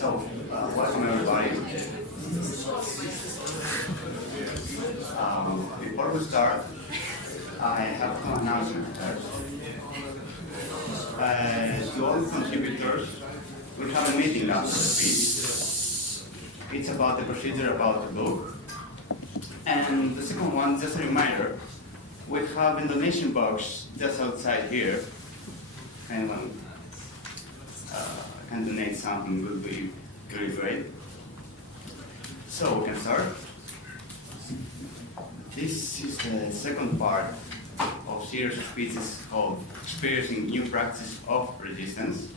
Welcome everybody. Before we start, I have some announcements first. To all the contributors, we have a meeting after the speech. It's about the procedure about the book. And the second one, just a reminder, we have a donation box just outside here. Anyone can donate something will be really great. So we can start. This is the second part of series of speeches called Experiencing New Praxis of Resistance.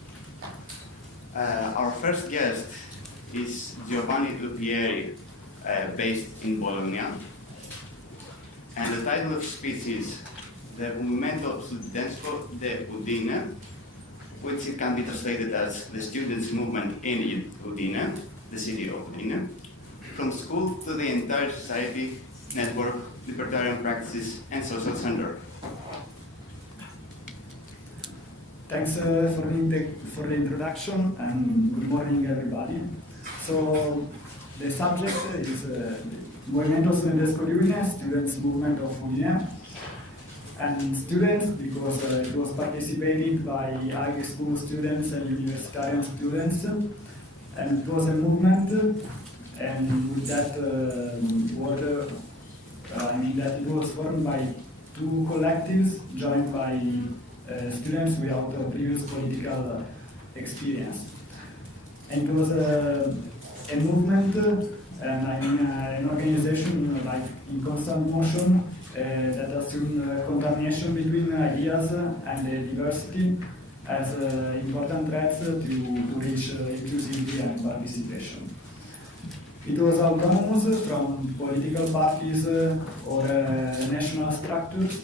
Our first guest is Giovanni Lupieri, based in Bologna. And the title of the speech is the Movimento Studentesco di Udine, which it can be translated as the students' movement in Udine, the city of Udine, from school to the entire society, network, libertarian practices, and social center. Thanks for the introduction, and good morning, everybody. So the subject is Movimento Studentesco di Udine, students' movement of Udine. And students, because it was participated by high school students and universitarian students, and it was a movement, and with that word, that it was formed by two collectives joined by students without previous political experience. And it was a movement, and an organization like in constant motion, that assume contamination between ideas and diversity as important threats to reach inclusivity and participation. It was autonomous from political parties or national structures,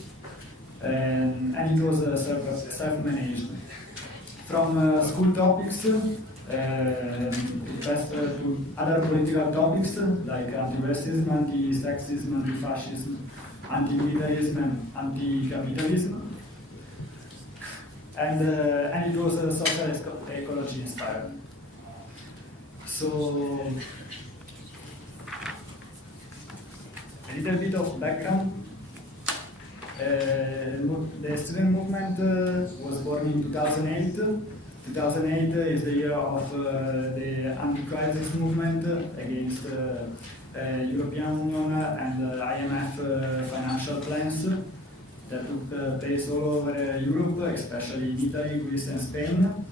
and it was self-managed. From school topics, it passed to other political topics like anti-racism, anti-sexism, anti-fascism, anti-militarism, and anti-capitalism, and it was social ecology inspired. So, a little bit of background. The student movement was born in 2008. 2008 is the year of the anti-crisis movement against European Union and IMF financial plans that took place all over Europe, especially in Italy, Greece, and Spain.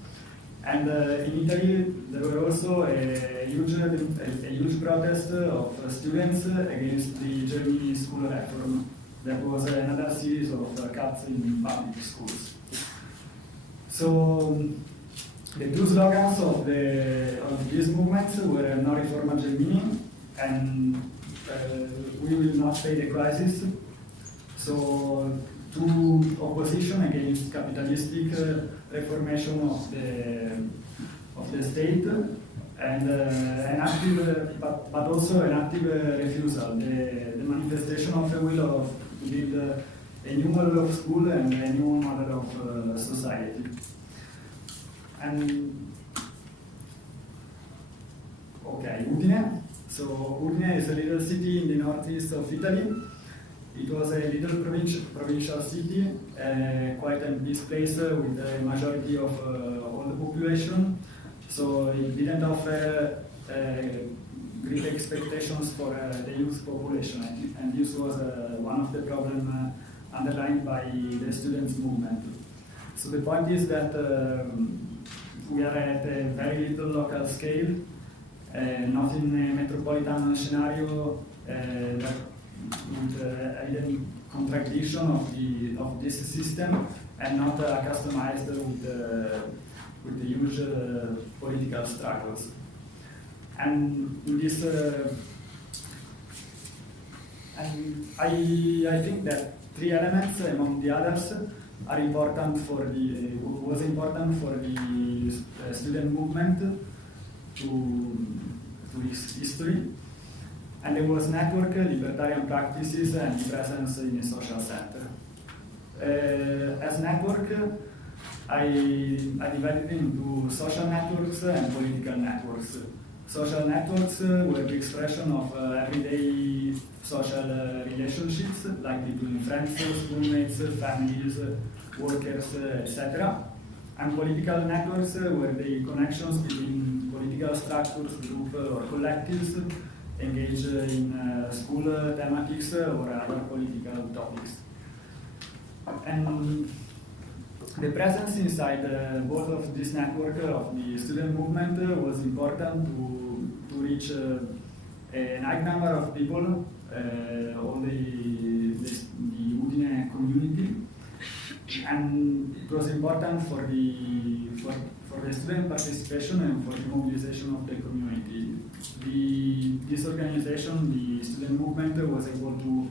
And in Italy, there were also a huge protest of students against the German school reform. There was another series of cuts in public schools. So the two slogans of these movements were "No riforma Gelmini" and "We will not pay the crisis." So, to opposition against capitalistic reformation of the state, and an active, but also an active refusal, the manifestation of the will of to build a new model of school and a new model of society. And okay, Udine. So Udine is a little city in the northeast of Italy. It was a little provincial city, quite a peace place with a majority of all the population. So it didn't offer great expectations for the youth population, and this was one of the problems underlined by the students' movement. So the point is that we are at a very little local scale, not in a metropolitan scenario with a hidden contradiction of this system, and not customized with the huge political struggles. And in this, I think that three elements, among the others, are important was important for the student movement to its history. And there was network, libertarian practices, and presence in a social center. As network, I divided it into social networks and political networks. Social networks were the expression of everyday social relationships, like between friends, schoolmates, families, workers, etc. And political networks were the connections between political structures, groups, or collectives engaged in school thematics or other political topics. And the presence inside both of this network of the student movement was important to reach a high number of people, all the Udine community, and it was important for the student participation and for the mobilization of the community. This organization, the student movement, was able to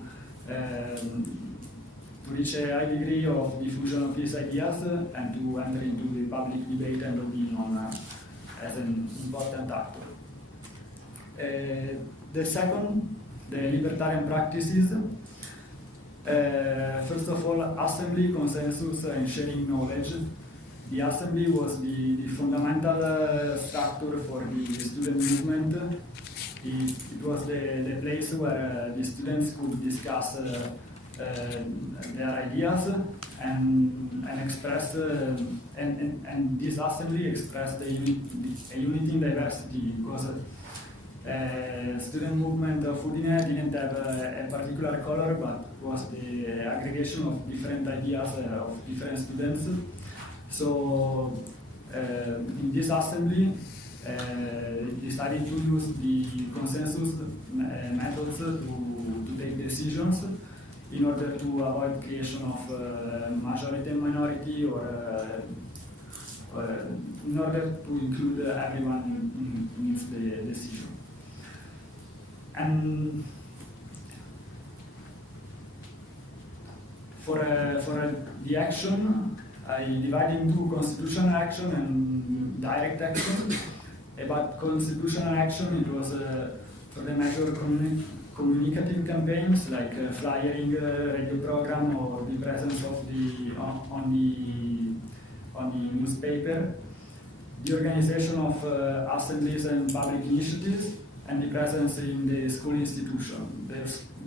reach a high degree of diffusion of these ideas and to enter into the public debate and opinion as an important actor. The second, the libertarian practices. First of all, assembly, consensus, and sharing knowledge. The assembly was the fundamental structure for the student movement. It was the place where the students could discuss their ideas and express, and this assembly expressed a unity in diversity, because student movement of Udine didn't have a particular color, but was the aggregation of different ideas of different students. So in this assembly, decided to use the consensus methods to take decisions in order to avoid creation of majority and minority, or in order to include everyone in the decision. And for the action, I divide into constitutional action and direct action. About constitutional action, it was for the major communicative campaigns like flyering, radio program, or the presence of on the newspaper, the organization of assemblies and public initiatives, and the presence in the school institution.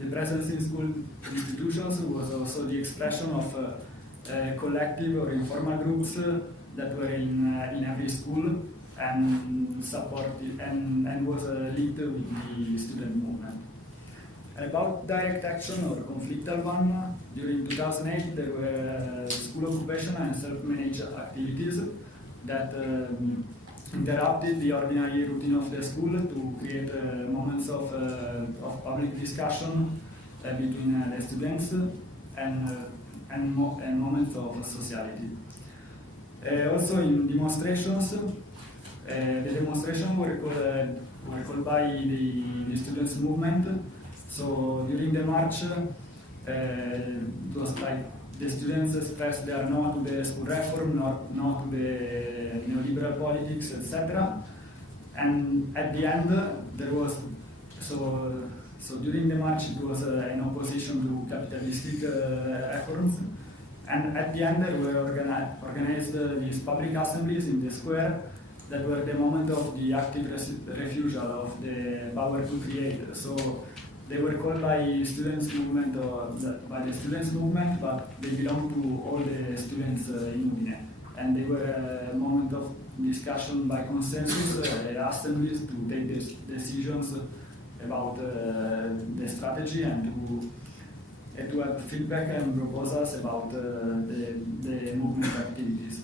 The presence in school institutions was also the expression of collective or informal groups that were in every school and supported and was linked with the student movement. And about direct action or conflictual one, during 2008 there were school occupation and self-managed activities that interrupted the ordinary routine of the school to create moments of public discussion between the students and moments of sociality. Also in demonstrations, the demonstrations were called by the students' movement. So during the march, it was like the students expressed their no to the school reform, no to the neoliberal politics, etc. And at the end, there was so during the march it was in opposition to capitalistic efforts. And at the end, there were organized these public assemblies in the square that were the moment of the active refusal of the power to create. So they were called by students' movement or by the students' movement, but they belonged to all the students in Udine. And they were a moment of discussion by consensus, assemblies to take decisions about the strategy and to have feedback and proposals about the movement activities.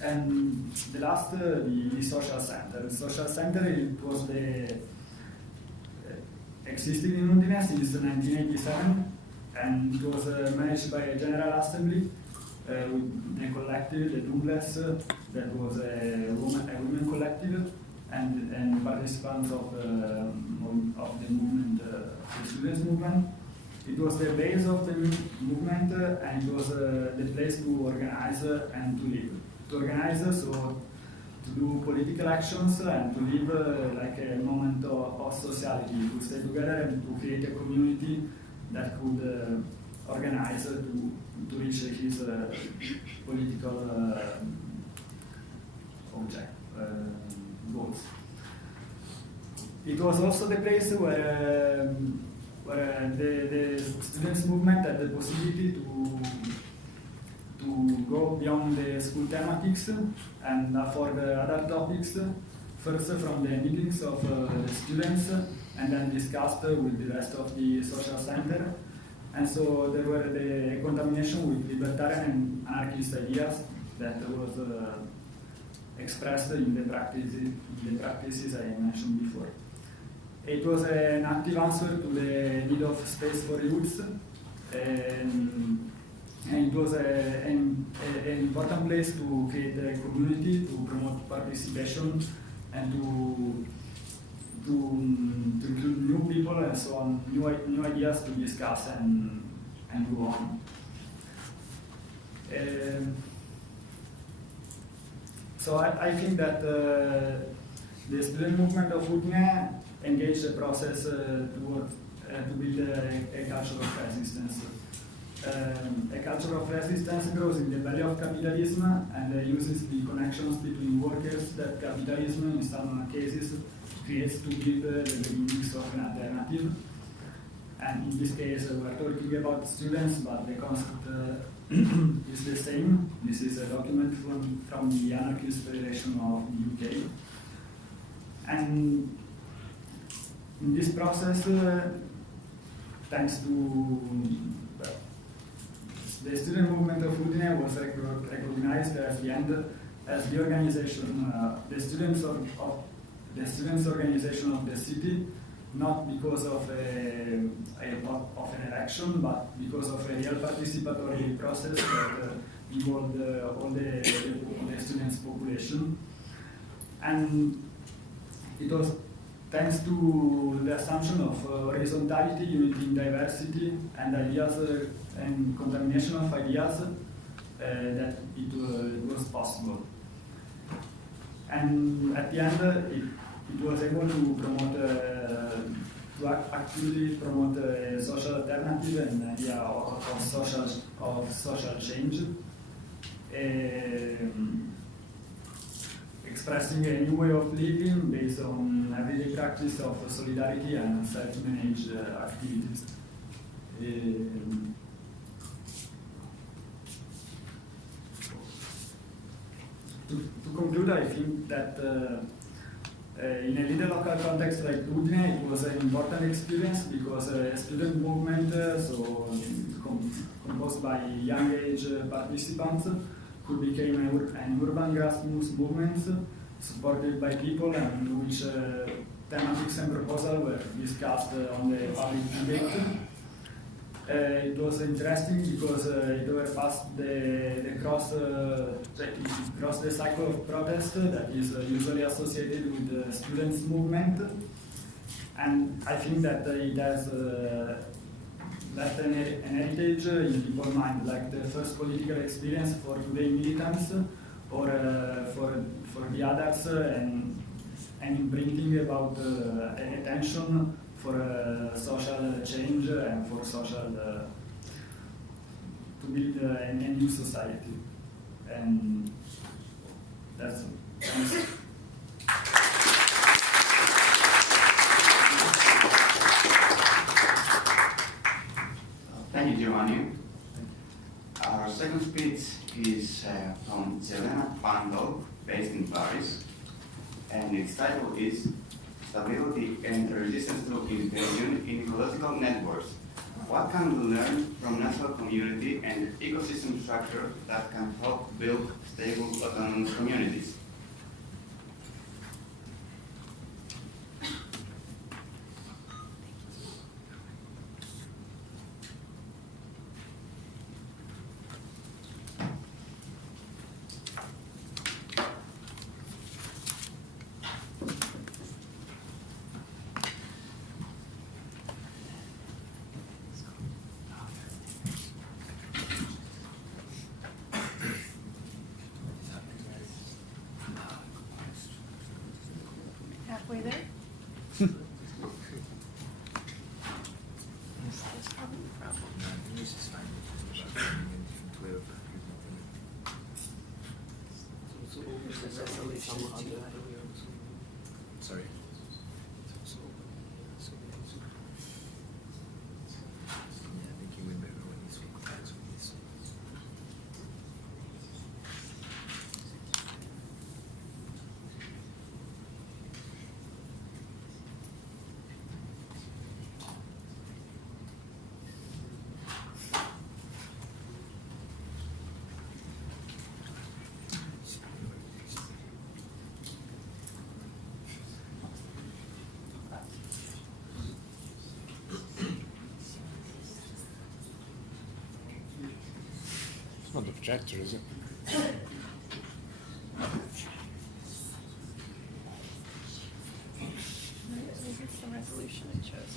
And the last, the social center. The social center, it was existed in Udine since 1987, and it was managed by a General Assembly with the collective, the Douglas, that was a women collective, and participants of the movement, the students' movement. It was the base of the movement, and it was the place to organize and to live. To organize, so to do political actions and to live like a moment of sociality, to stay together and to create a community that could organize to reach his political goals. It was also the place where the students' movement had the possibility to go beyond the school thematics and afford other topics, first from the meetings of the students and then discussed with the rest of the social center. And so there were the contamination with libertarian and anarchist ideas that was expressed in the practices I mentioned before. It was an active answer to the need of space for youth, and it was an important place to create a community, to promote participation, and to include new people and so on, new ideas to discuss and go on. So I think that the student movement of Udine engaged the process to build a culture of resistance. A culture of resistance grows in the belly of capitalism and uses the connections between workers that capitalism in some cases creates to build the beginnings of an alternative. And in this case we're talking about students, but the concept is the same. This is a document from the Anarchist Federation of the UK. And in this process, thanks to the student movement of Udine was recognized as the organization, the students organization of the city, not because of an election, but because of a real participatory process that involved all the students' population. And it was thanks to the assumption of horizontality, unity in diversity, and ideas and contamination of ideas that it was possible. And at the end, it was able to promote, to actively promote a social alternative and idea of social change, expressing a new way of living based on everyday practice of solidarity and self-managed activities. To conclude, I think that in a little local context like Udine, it was an important experience because a student movement, composed by young age participants, could become an urban grassroots movement supported by people and in which thematics and proposals were discussed on the public debate. It was interesting because it overpassed the cross the cycle of protest that is usually associated with the students' movement, and I think that it has left an heritage in people's mind, like the first political experience for today militants or for the others, and imprinting about attention for social change and for social to build a new society. And that's it. Thanks. Thank you, Giovanni. Our second speech is from Jelena Pantel, based in Paris, and its title is Stability and Resistance to Invasion in Ecological Networks. What can we learn from natural community and ecosystem structure that can help build stable autonomous communities? Halfway there? Sorry. It's not the projector, is it? It's the resolution it chose.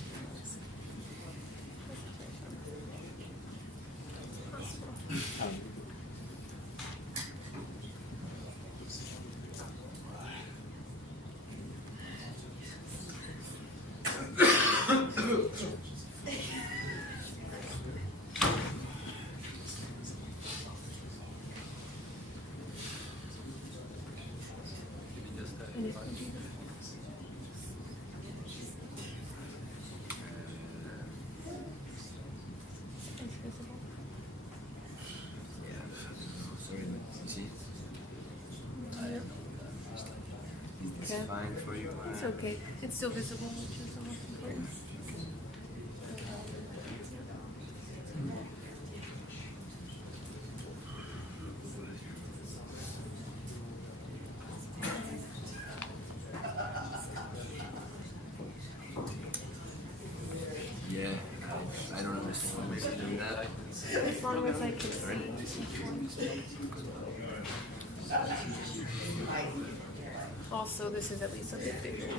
It's fine for you. It's okay. It's still visible, which is the most important. Yeah, I don't understand why they're doing that. As long as I can see. Also, this is at least a bit bigger. In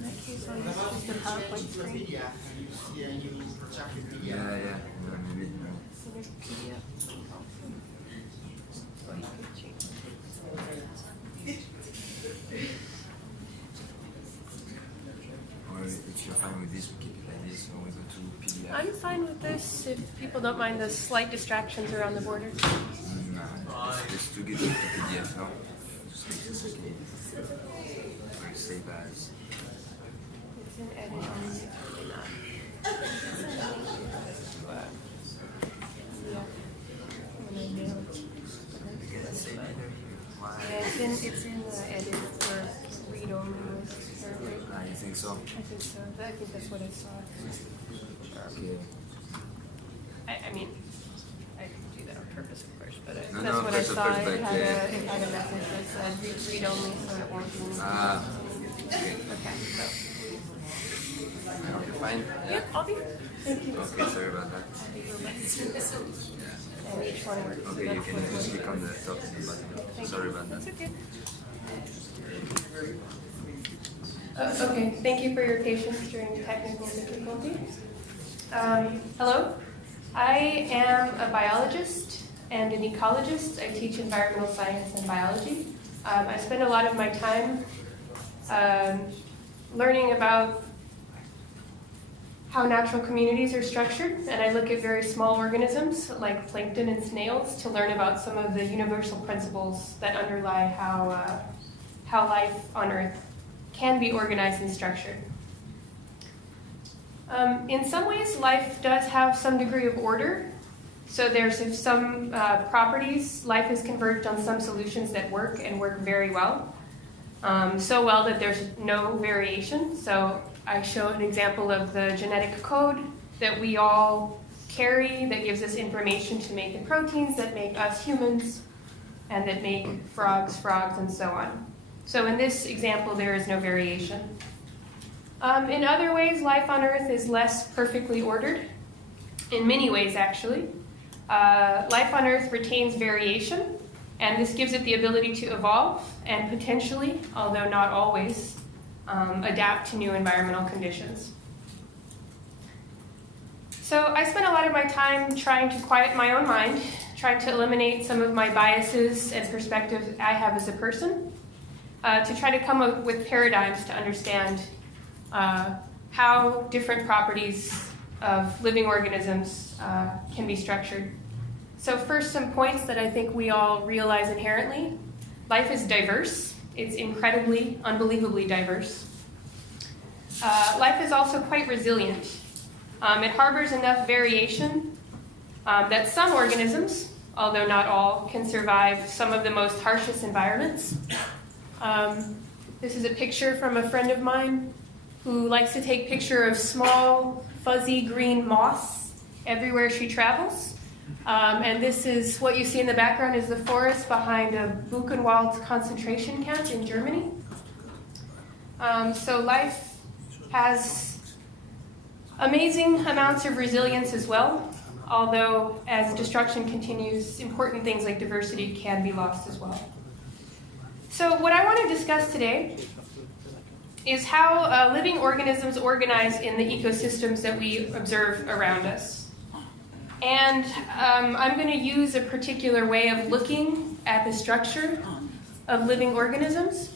that case, I'll use the PowerPoint screen. Yeah. No, maybe. No. So there's PDF also. So you could change Or if you're fine with this, we keep it like this, or we go to PDF. I'm fine with this if people don't mind the slight distractions around the border. No, just to get the PDF, no? Just like this, okay. Or save as. It's an edit on probably not. Yeah. When I nail it. Why? Yeah, it's in the edit for read only. You think so? I think so. I think that's what I saw. Okay. I mean, I didn't do that on purpose, of course, but No, that's no, what I of saw. course, It but, had a message that said read only, so it won't be. Ah. Okay. Okay, so. You're fine? Yeah, I'll be. Thank you. Okay, sorry about that. And each one works. Okay, you can just click on the top and the bottom. Sorry about that. That's okay. Okay, thank you for your patience during technical difficulty. Hello, I am a biologist and an ecologist. I teach environmental science and biology. I spend a lot of my time learning about how natural communities are structured, and I look at very small organisms like plankton and snails to learn about some of the universal principles that underlie how life on Earth can be organized and structured. In some ways, life does have some degree of order. So there's some properties, life has converged on some solutions that work and work very well. So well that there's no variation. So I show an example of the genetic code that we all carry that gives us information to make the proteins that make us humans and that make frogs, and so on. So in this example, there is no variation. In other ways, life on Earth is less perfectly ordered. In many ways, actually. Life on Earth retains variation, and this gives it the ability to evolve and potentially, although not always, adapt to new environmental conditions. So I spent a lot of my time trying to quiet my own mind, trying to eliminate some of my biases and perspectives I have as a person, to try to come up with paradigms to understand how different properties of living organisms can be structured. So first, some points that I think we all realize inherently. Life is diverse. It's incredibly, unbelievably diverse. Life is also quite resilient. It harbors enough variation that some organisms, although not all, can survive some of the most harshest environments. This is a picture from a friend of mine who likes to take pictures of small, fuzzy green moss everywhere she travels. And this is what you see in the background is the forest behind a Buchenwald concentration camp in Germany. So life has amazing amounts of resilience as well, although as destruction continues, important things like diversity can be lost as well. So what I want to discuss today is how living organisms organize in the ecosystems that we observe around us. And I'm going to use a particular way of looking at the structure of living organisms.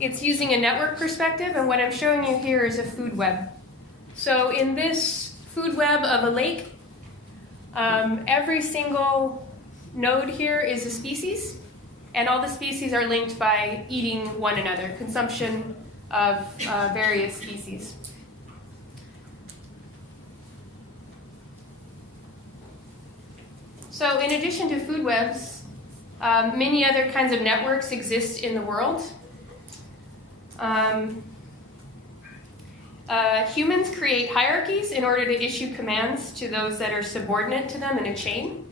It's using a network perspective, and what I'm showing you here is a food web. So in this food web of a lake, every single node here is a species, and all the species are linked by eating one another, consumption of various species. So in addition to food webs, many other kinds of networks exist in the world. Humans create hierarchies in order to issue commands to those that are subordinate to them in a chain.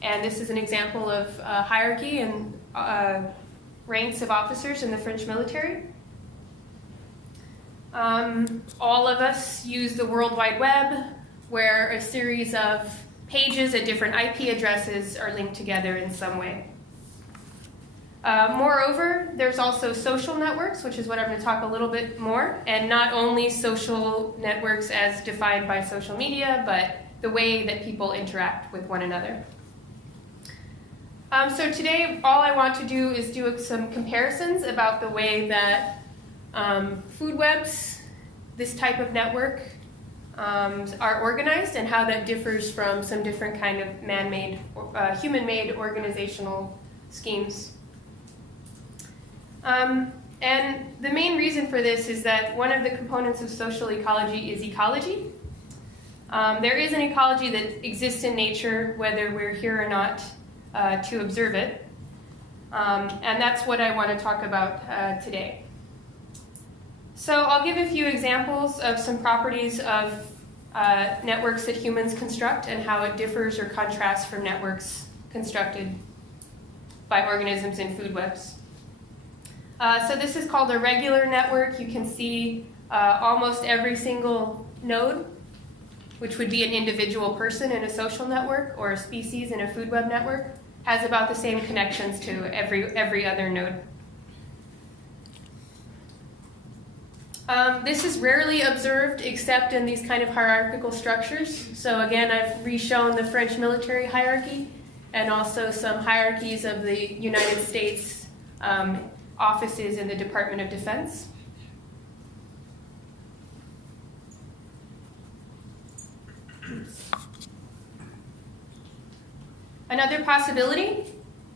And this is an example of hierarchy and ranks of officers in the French military. All of us use the World Wide Web, where a series of pages at different IP addresses are linked together in some way. Moreover, there's also social networks, which is what I'm going to talk a little bit more, and not only social networks as defined by social media, but the way that people interact with one another. So today, all I want to do is do some comparisons about the way that food webs, this type of network, are organized and how that differs from some different kind of man-made, human-made organizational schemes. And the main reason for this is that one of the components of social ecology is ecology. There is an ecology that exists in nature, whether we're here or not, to observe it. And that's what I want to talk about today. So I'll give a few examples of some properties of networks that humans construct and how it differs or contrasts from networks constructed by organisms in food webs. So this is called a regular network. You can see almost every single node, which would be an individual person in a social network or a species in a food web network, has about the same connections to every other node. This is rarely observed except in these kind of hierarchical structures. So again, I've reshown the French military hierarchy and also some hierarchies of the United States offices in the Department of Defense. Another possibility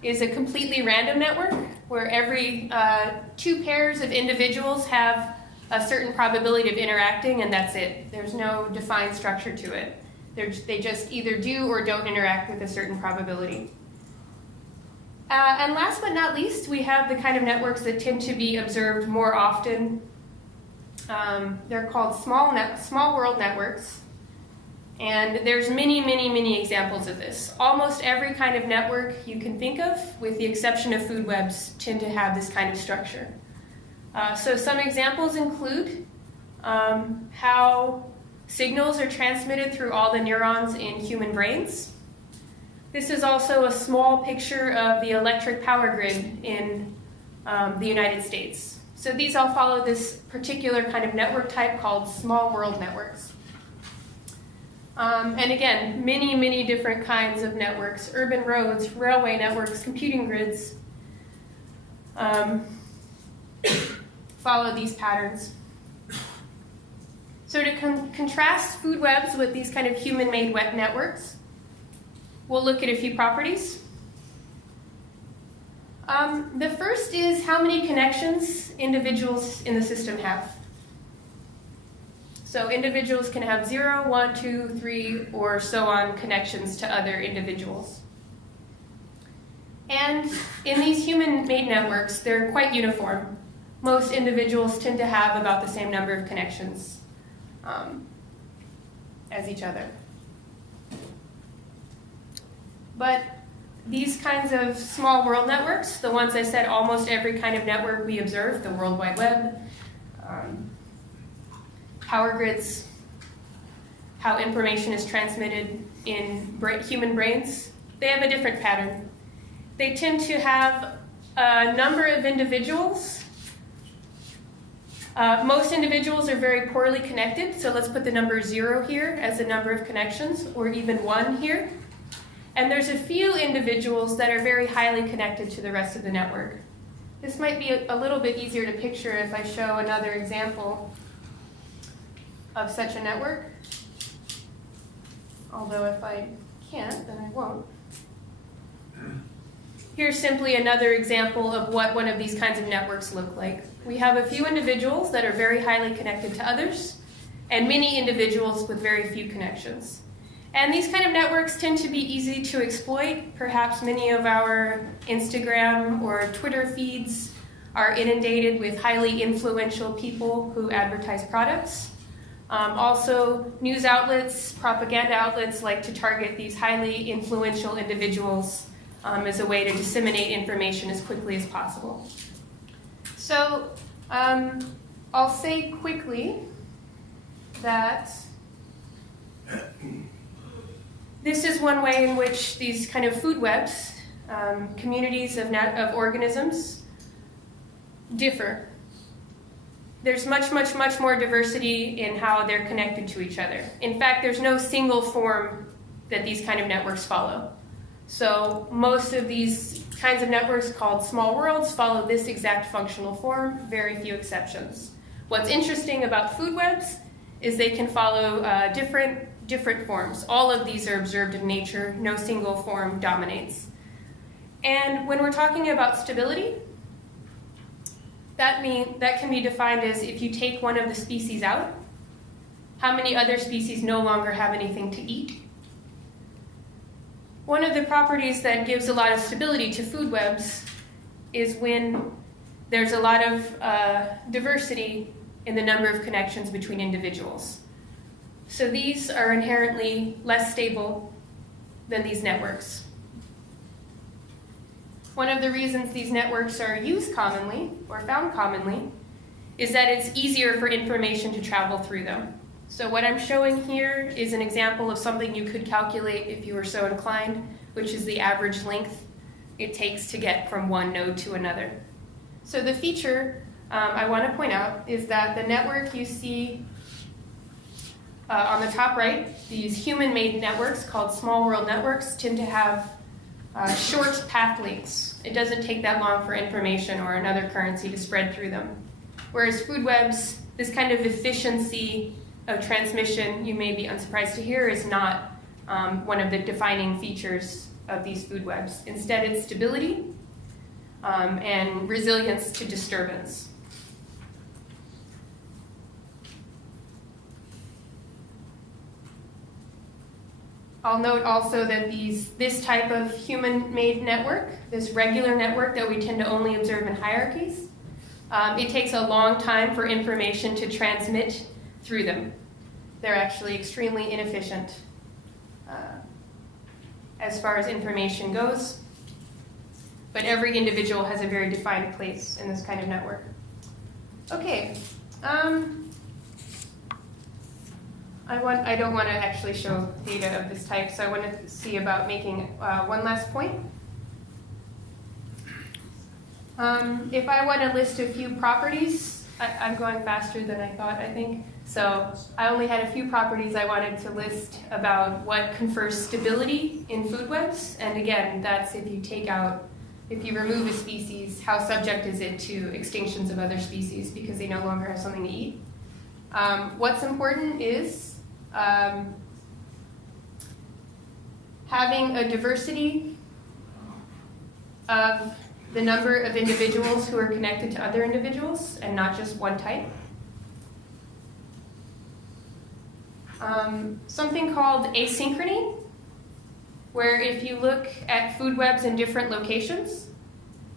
is a completely random network where every two pairs of individuals have a certain probability of interacting, and that's it. There's no defined structure to it. They just either do or don't interact with a certain probability. And last but not least, we have the kind of networks that tend to be observed more often. They're called small world networks. And there's many examples of this. Almost every kind of network you can think of, with the exception of food webs, tend to have this kind of structure. So some examples include how signals are transmitted through all the neurons in human brains. This is also a small picture of the electric power grid in the United States. So these all follow this particular kind of network type called small world networks. And again, many different kinds of networks: urban roads, railway networks, computing grids. follow these patterns. So to contrast food webs with these kind of human-made web networks, we'll look at a few properties. The first is how many connections individuals in the system have. So individuals can have 0, 1, 2, 3, or so on connections to other individuals. And in these human-made networks, they're quite uniform. Most individuals tend to have about the same number of connections as each other. But these kinds of small world networks, the ones I said almost every kind of network we observe, the World Wide Web, power grids, how information is transmitted in human brains, they have a different pattern. They tend to have a number of individuals. Most individuals are very poorly connected, so let's put the number 0 here as the number of connections, or even 1 here. And there's a few individuals that are very highly connected to the rest of the network. This might be a little bit easier to picture if I show another example of such a network. Although if I can't, then I won't. Here's simply another example of what one of these kinds of networks look like. We have a few individuals that are very highly connected to others, and many individuals with very few connections. And these kind of networks tend to be easy to exploit. Perhaps many of our Instagram or Twitter feeds are inundated with highly influential people who advertise products. Also, news outlets, propaganda outlets like to target these highly influential individuals as a way to disseminate information as quickly as possible. So I'll say quickly that this is one way in which these kind of food webs, communities of organisms, differ. There's much more diversity in how they're connected to each other. In fact, there's no single form that these kind of networks follow. So most of these kinds of networks called small worlds follow this exact functional form, very few exceptions. What's interesting about food webs is they can follow different forms. All of these are observed in nature, no single form dominates. And when we're talking about stability, that can be defined as if you take one of the species out, how many other species no longer have anything to eat. One of the properties that gives a lot of stability to food webs is when there's a lot of diversity in the number of connections between individuals. So these are inherently less stable than these networks. One of the reasons these networks are used commonly, or found commonly, is that it's easier for information to travel through them. So what I'm showing here is an example of something you could calculate if you were so inclined, which is the average length it takes to get from one node to another. So the feature I want to point out is that the network you see on the top right, these human-made networks called small world networks tend to have short path links. It doesn't take that long for information or another currency to spread through them. Whereas food webs, this kind of efficiency of transmission, you may be unsurprised to hear, is not one of the defining features of these food webs. Instead, it's stability and resilience to disturbance. I'll note also that this type of human-made network, this regular network that we tend to only observe in hierarchies, it takes a long time for information to transmit through them. They're actually extremely inefficient as far as information goes, but every individual has a very defined place in this kind of network. Okay. I don't want to actually show data of this type, so I want to see about making one last point. If I want to list a few properties, I'm going faster than I thought, I think. So I only had a few properties I wanted to list about what confers stability in food webs. And again, that's if you take out if you remove a species, how subject is it to extinctions of other species because they no longer have something to eat? What's important is having a diversity of the number of individuals who are connected to other individuals and not just one type. Something called asynchrony, where if you look at food webs in different locations,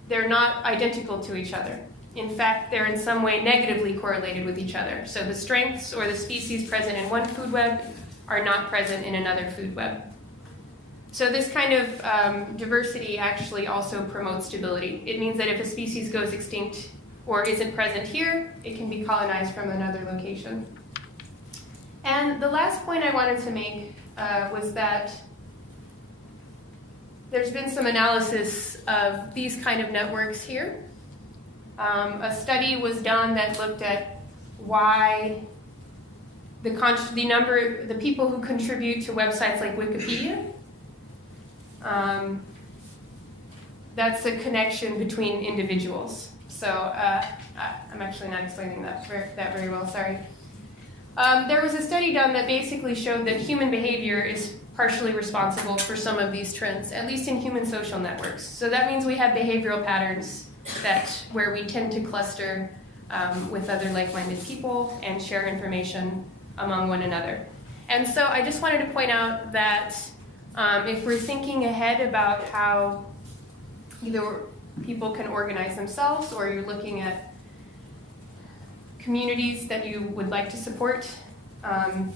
they're not identical to each other. In fact, they're in some way negatively correlated with each other. So the strengths or the species present in one food web are not present in another food web. So this kind of diversity actually also promotes stability. It means that if a species goes extinct or isn't present here, it can be colonized from another location. And the last point I wanted to make was that there's been some analysis of these kind of networks here. A study was done that looked at why the people who contribute to websites like Wikipedia, that's a connection between individuals. So I'm actually not explaining that very well, sorry. There was a study done that basically showed that human behavior is partially responsible for some of these trends, at least in human social networks. So that means we have behavioral patterns where we tend to cluster with other like-minded people and share information among one another. And so I just wanted to point out that if we're thinking ahead about how either people can organize themselves or you're looking at communities that you would like to support and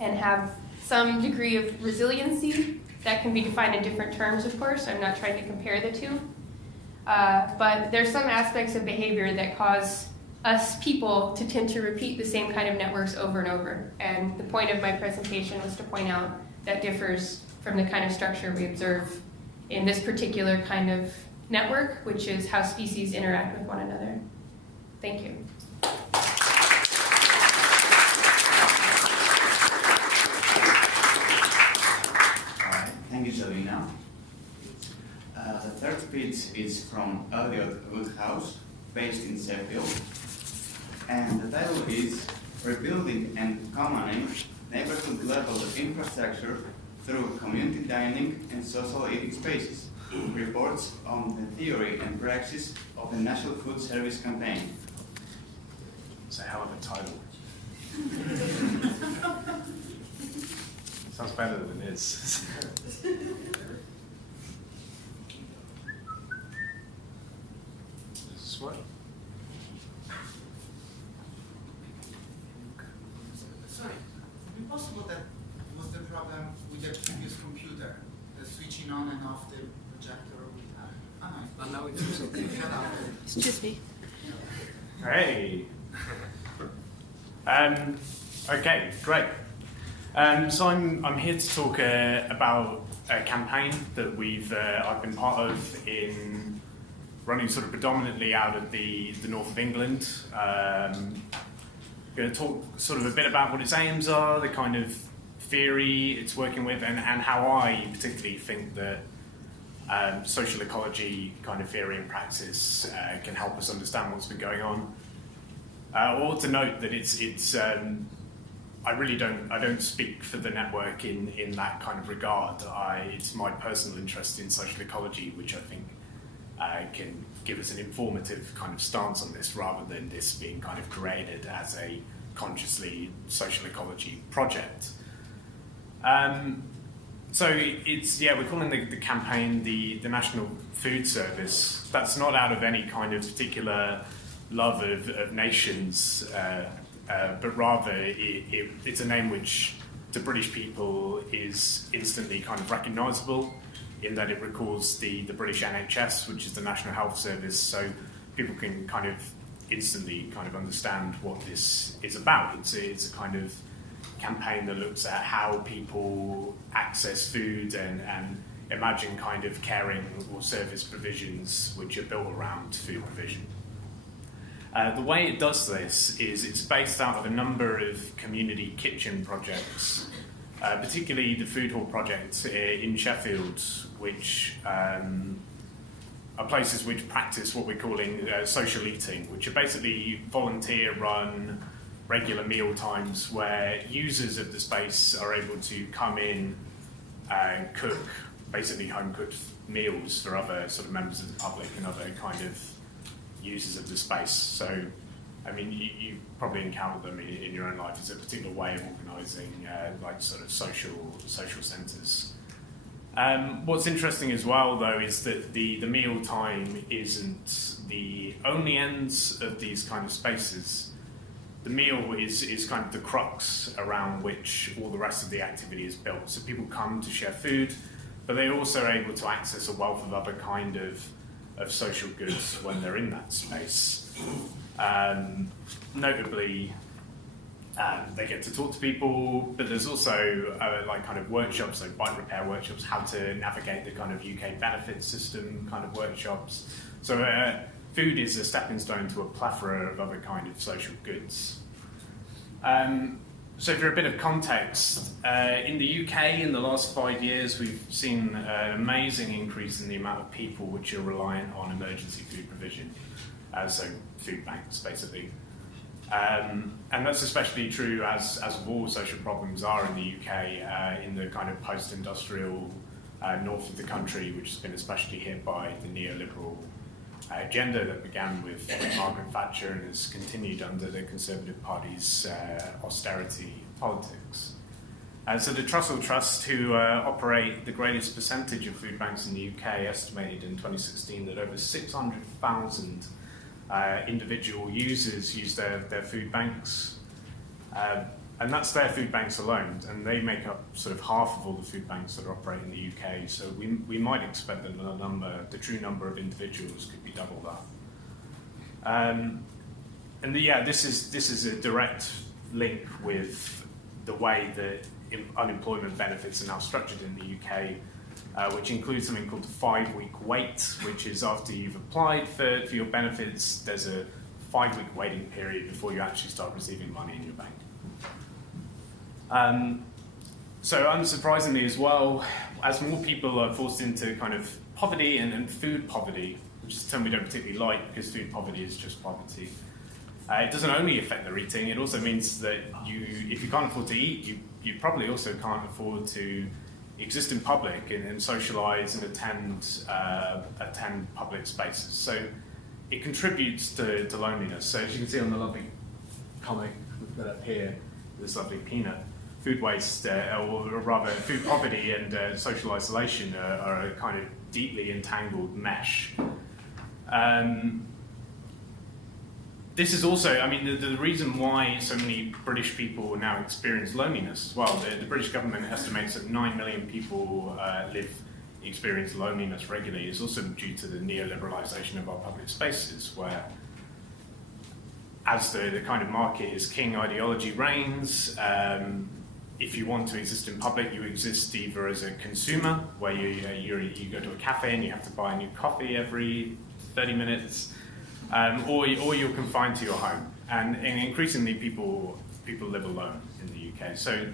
have some degree of resiliency, that can be defined in different terms, of course. I'm not trying to compare the two. But there's some aspects of behavior that cause us people to tend to repeat the same kind of networks over and over. And the point of my presentation was to point out that differs from the kind of structure we observe in this particular kind of network, which is how species interact with one another. Thank you. Thank you, Jelena. The third speech is from Elliott Woodhouse, based in Sheffield. And the title is Rebuilding and Commoning Neighborhood-Level Infrastructure Through Community Dining and Social Eating Spaces. Reports on the Theory and Praxis of the National Food Service Campaign. It's a hell of a title. Sounds better than it is. Does this work? Sorry, is it possible that was the problem with the previous computer, the switching on and off the projector? No. Now it's okay. It's just me. Hey. Okay, great. So I'm here to talk about a campaign that I've been part of in running sort of predominantly out of the north of England. Going to talk sort of a bit about what its aims are, the kind of theory it's working with, and how I particularly think that social ecology kind of theory and praxis can help us understand what's been going on. I ought to note that I don't speak for the network in that kind of regard. It's my personal interest in social ecology, which I think can give us an informative kind of stance on this, rather than this being kind of created as a consciously social ecology project. So we're calling the campaign the National Food Service. That's not out of any kind of particular love of nations, but rather it's a name which to British people is instantly kind of recognisable, in that it recalls the British NHS, which is the National Health Service, so people can kind of instantly kind of understand what this is about. It's a kind of campaign that looks at how people access food and imagine kind of caring or service provisions which are built around food provision. The way it does this is it's based out of a number of community kitchen projects, particularly the Food Hall project in Sheffield, which are places which practice what we're calling social eating, which are basically volunteer-run regular meal times where users of the space are able to come in and cook basically home-cooked meals for other sort of members of the public and other kind of users of the space. So, I mean, you probably encounter them in your own life as a particular way of organising like sort of social centres. What's interesting as well, though, is that the meal time isn't the only ends of these kind of spaces. The meal is kind of the crux around which all the rest of the activity is built. So people come to share food, but they're also able to access a wealth of other kind of social goods when they're in that space. Notably, they get to talk to people, but there's also like kind of workshops, so bike repair workshops, how to navigate the kind of UK benefit system kind of workshops. So food is a stepping stone to a plethora of other kind of social goods. So for a bit of context, in the UK in the last 5 years we've seen an amazing increase in the amount of people which are reliant on emergency food provision, so food banks basically. And that's especially true as all social problems are in the UK, in the kind of post-industrial north of the country, which has been especially hit by the neoliberal agenda that began with Margaret Thatcher and has continued under the Conservative Party's austerity politics. So the Trussell Trust, who operate the greatest percentage of food banks in the UK, estimated in 2016 that over 600,000 individual users use their food banks. And that's their food banks alone, and they make up sort of half of all the food banks that operate in the UK. So we might expect that the true number of individuals could be double that. This is a direct link with the way that unemployment benefits are now structured in the UK, which includes something called the 5-week wait, which is after you've applied for your benefits, there's a 5-week waiting period before you actually start receiving money in your bank. So unsurprisingly as well, as more people are forced into kind of poverty and food poverty, which is a term we don't particularly like because food poverty is just poverty, it doesn't only affect their eating, it also means that if you can't afford to eat, you probably also can't afford to exist in public and socialise and attend public spaces. So it contributes to loneliness. So as you can see on the lovely comic we've got up here, this lovely peanut, food waste, or rather food poverty and social isolation are a kind of deeply entangled mesh. This is also, I mean, the reason why so many British people now experience loneliness as well. The British government estimates that 9 million people experience loneliness regularly is also due to the neoliberalisation of our public spaces, where as the kind of market is king, ideology reigns. If you want to exist in public, you exist either as a consumer, where you go to a cafe and you have to buy a new coffee every 30 minutes, or you're confined to your home. And increasingly, people live alone in the UK. So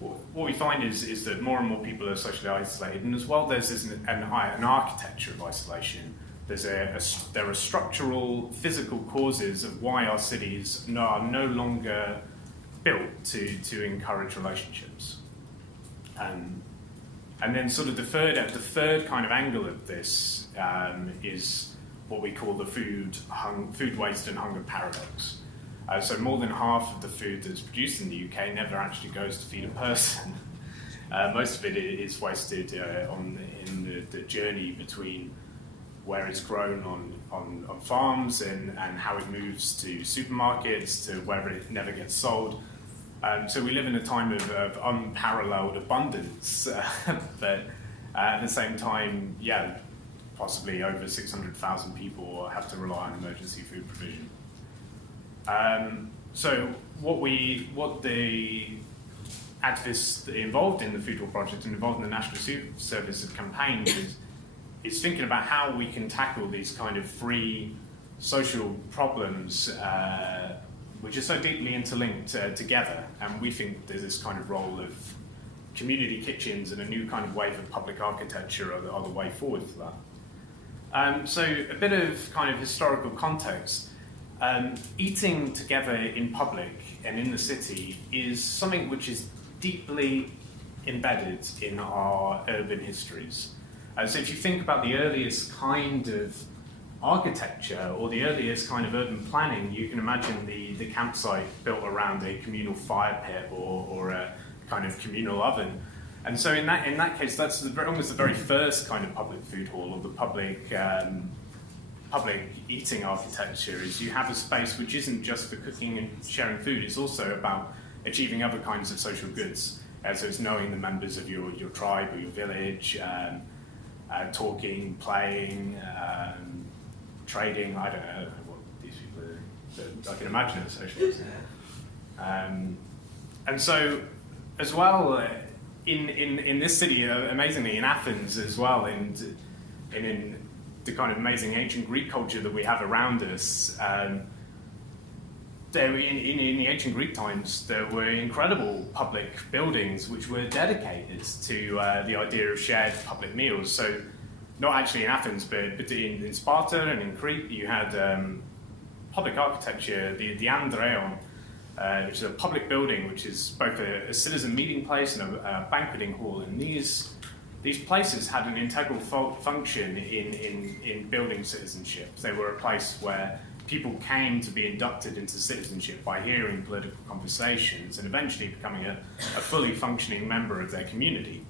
what we find is that more and more people are socially isolated, and as well there's an architecture of isolation. There are structural, physical causes of why our cities are no longer built to encourage relationships. And then sort of the third kind of angle of this is what we call the food waste and hunger paradox. So more than half of the food that's produced in the UK never actually goes to feed a person. Most of it is wasted in the journey between where it's grown on farms and how it moves to supermarkets to wherever it never gets sold. So we live in a time of unparalleled abundance, but at the same time, possibly over 600,000 people have to rely on emergency food provision. So what the activists involved in the Food War Project and involved in the National Food Service have campaigned is thinking about how we can tackle these kind of free social problems which are so deeply interlinked together. And we think there's this kind of role of community kitchens and a new kind of wave of public architecture are the way forward for that. So a bit of kind of historical context. Eating together in public and in the city is something which is deeply embedded in our urban histories. So if you think about the earliest kind of architecture or the earliest kind of urban planning, you can imagine the campsite built around a communal fire pit or a kind of communal oven. And so in that case, that's almost the very first kind of public food hall or the public eating architecture, is you have a space which isn't just for cooking and sharing food, it's also about achieving other kinds of social goods. So it's knowing the members of your tribe or your village, talking, playing, trading. I don't know what these people are, I can imagine it socializing. And so, as well, in this city, amazingly, in Athens as well, in the kind of amazing ancient Greek culture that we have around us, in the ancient Greek times, there were incredible public buildings which were dedicated to the idea of shared public meals. So, not actually in Athens, but in Sparta and in Crete, you had public architecture, the Andreon, which is a public building which is both a citizen meeting place and a banqueting hall. And these places had an integral function in building citizenship. They were a place where people came to be inducted into citizenship by hearing political conversations and eventually becoming a fully functioning member of their community.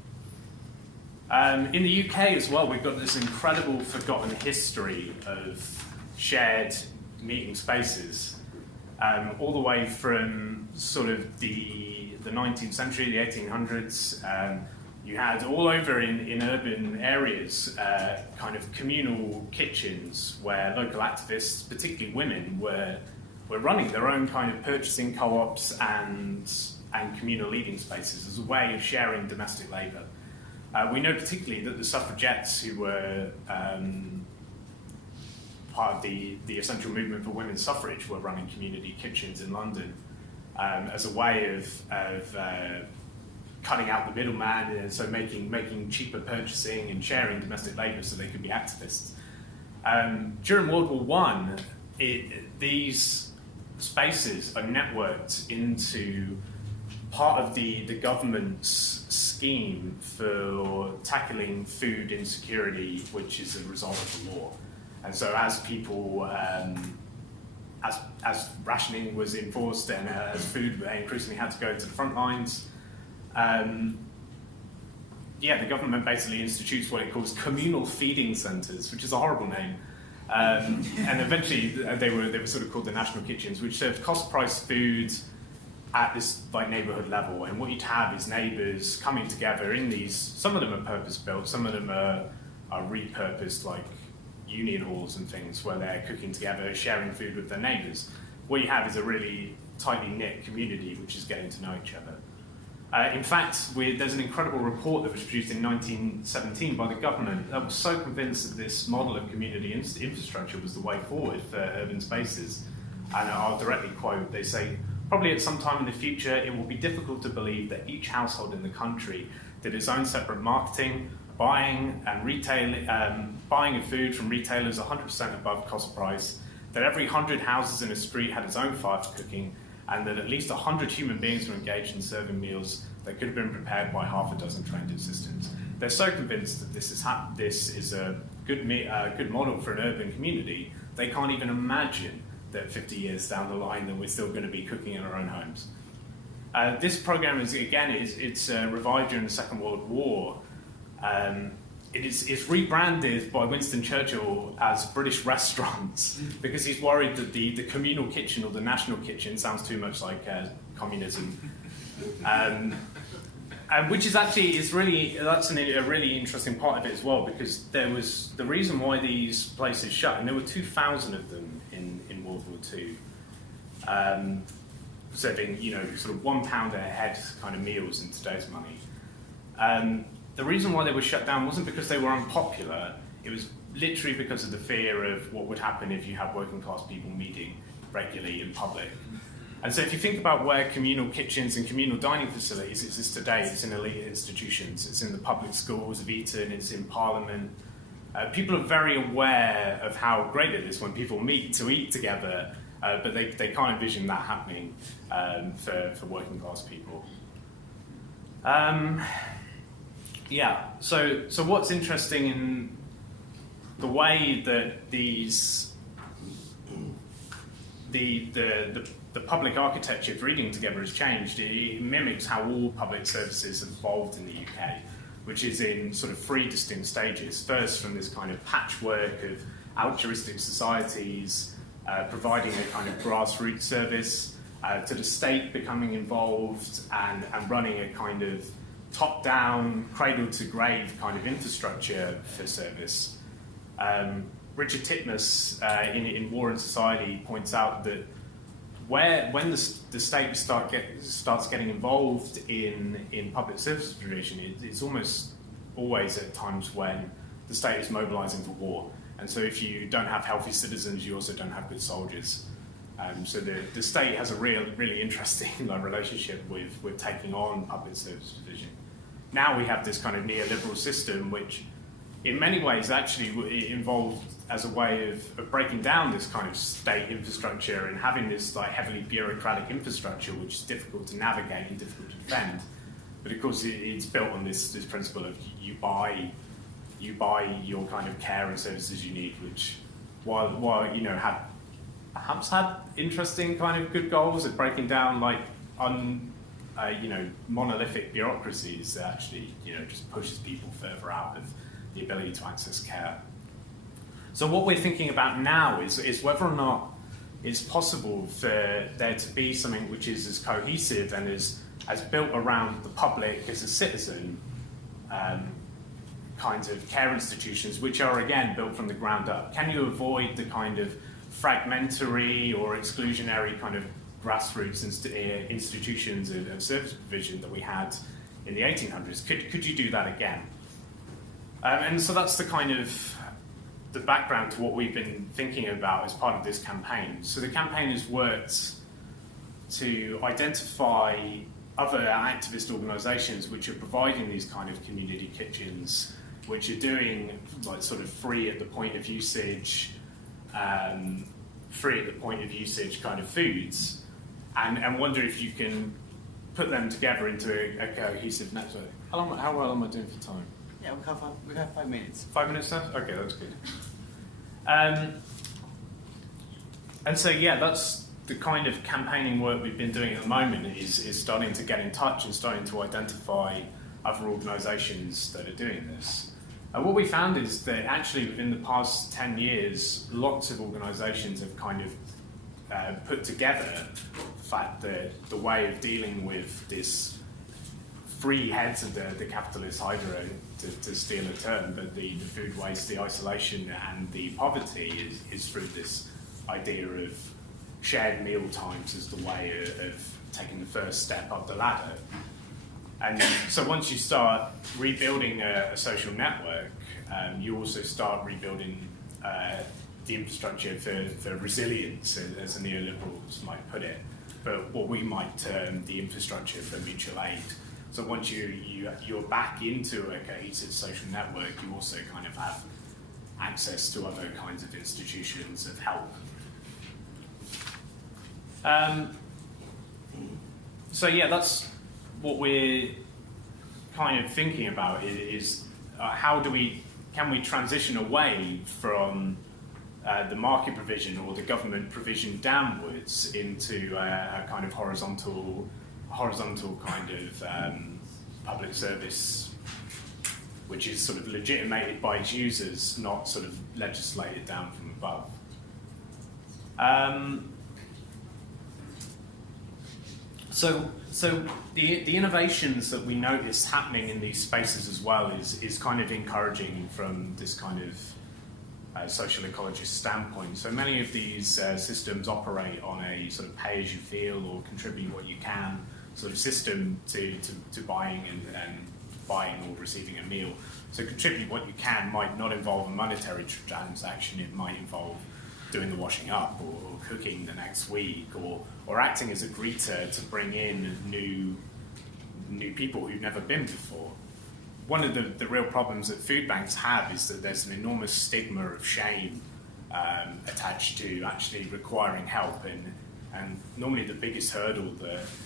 In the UK as well, we've got this incredible forgotten history of shared meeting spaces, all the way from sort of the 19th century, the 1800s. You had all over in urban areas kind of communal kitchens where local activists, particularly women, were running their own kind of purchasing co-ops and communal eating spaces as a way of sharing domestic labour. We know particularly that the suffragettes, who were part of the essential movement for women's suffrage, were running community kitchens in London as a way of cutting out the middleman, and so making cheaper purchasing and sharing domestic labour so they could be activists. During World War I, these spaces are networked into part of the government's scheme for tackling food insecurity, which is a result of the war. And so as people, as rationing was enforced and as food increasingly had to go to the front lines, the government basically institutes what it calls communal feeding centres, which is a horrible name. And eventually they were sort of called the national kitchens, which served cost-price food at this like neighbourhood level. And what you'd have is neighbours coming together in these. Some of them are purpose-built, some of them are repurposed, like union halls and things, where they're cooking together, sharing food with their neighbours. What you have is a really tightly knit community which is getting to know each other. In fact, there's an incredible report that was produced in 1917 by the government that was so convinced that this model of community infrastructure was the way forward for urban spaces. And I'll directly quote, they say, "Probably at some time in the future, it will be difficult to believe that each household in the country did its own separate marketing, buying of food from retailers 100% above cost price, that every 100 houses in a street had its own fire for cooking, and that at least 100 human beings were engaged in serving meals that could have been prepared by half a dozen trained assistants." They're so convinced that this is a good model for an urban community, they can't even imagine that 50 years down the line that we're still going to be cooking in our own homes. This program is revived during the Second World War. It's rebranded by Winston Churchill as British restaurants because he's worried that the communal kitchen or the national kitchen sounds too much like communism. And which is actually a really interesting part of it as well, because there was the reason why these places shut, and there were 2,000 of them in World War II, serving sort of £1 a head kind of meals in today's money. The reason why they were shut down wasn't because they were unpopular, it was literally because of the fear of what would happen if you had working class people meeting regularly in public. And so if you think about where communal kitchens and communal dining facilities exist today, it's in elite institutions, it's in the public schools of Eton, it's in Parliament, people are very aware of how great it is when people meet to eat together, but they can't envision that happening for working class people. Yeah, so what's interesting in the way that these the public architecture of reading together has changed, it mimics how all public services have evolved in the UK, which is in sort of three distinct stages. First, from this kind of patchwork of altruistic societies providing a kind of grassroots service, to the state becoming involved and running a kind of top-down, cradle-to-grave kind of infrastructure for service. Richard Titmuss in War and Society points out that when the state starts getting involved in public service provision, it's almost always at times when the state is mobilising for war. And so if you don't have healthy citizens, you also don't have good soldiers. So the state has a really interesting relationship with taking on public service provision. Now we have this kind of neoliberal system, which in many ways actually involved as a way of breaking down this kind of state infrastructure and having this like heavily bureaucratic infrastructure, which is difficult to navigate and difficult to defend. But of course, it's built on this principle of you buy your kind of care and services you need, which while you know perhaps had interesting kind of good goals at breaking down like monolithic bureaucracies that actually just pushes people further out of the ability to access care. So what we're thinking about now is whether or not it's possible for there to be something which is as cohesive and as built around the public as a citizen, kinds of care institutions which are again built from the ground up. Can you avoid the kind of fragmentary or exclusionary kind of grassroots institutions of service provision that we had in the 1800s? Could you do that again? And so that's the kind of the background to what we've been thinking about as part of this campaign. So the campaign has worked to identify other activist organisations which are providing these kind of community kitchens, which are doing like sort of free at the point of usage kind of foods, and wonder if you can put them together into a cohesive network. How well am I doing for time? Yeah, we have 5 minutes. 5 minutes left? Okay, that's good. And so, yeah, that's the kind of campaigning work we've been doing at the moment is starting to get in touch and starting to identify other organisations that are doing this. And what we found is that actually within the past 10 years, lots of organisations have kind of put together the fact that the way of dealing with this three heads of the capitalist hydra, to steal a term, but the food waste, the isolation and the poverty is through this idea of shared meal times as the way of taking the first step up the ladder. And so once you start rebuilding a social network, you also start rebuilding the infrastructure for resilience, as the neoliberals might put it, but what we might term the infrastructure for mutual aid. So once you're back into a cohesive social network, you also kind of have access to other kinds of institutions of help. So yeah, that's what we're kind of thinking about is can we transition away from the market provision or the government provision downwards into a kind of horizontal kind of public service, which is sort of legitimated by its users, not sort of legislated down from above. So the innovations that we notice happening in these spaces as well is kind of encouraging from this kind of social ecologist standpoint. So many of these systems operate on a sort of pay-as-you-feel or contribute what you can sort of system to buying and buying or receiving a meal. So contribute what you can might not involve a monetary transaction. It might involve doing the washing up or cooking the next week or acting as a greeter to bring in new people who've never been before. one of the real problems that food banks have is that there's an enormous stigma of shame attached to actually requiring help, and normally the biggest hurdle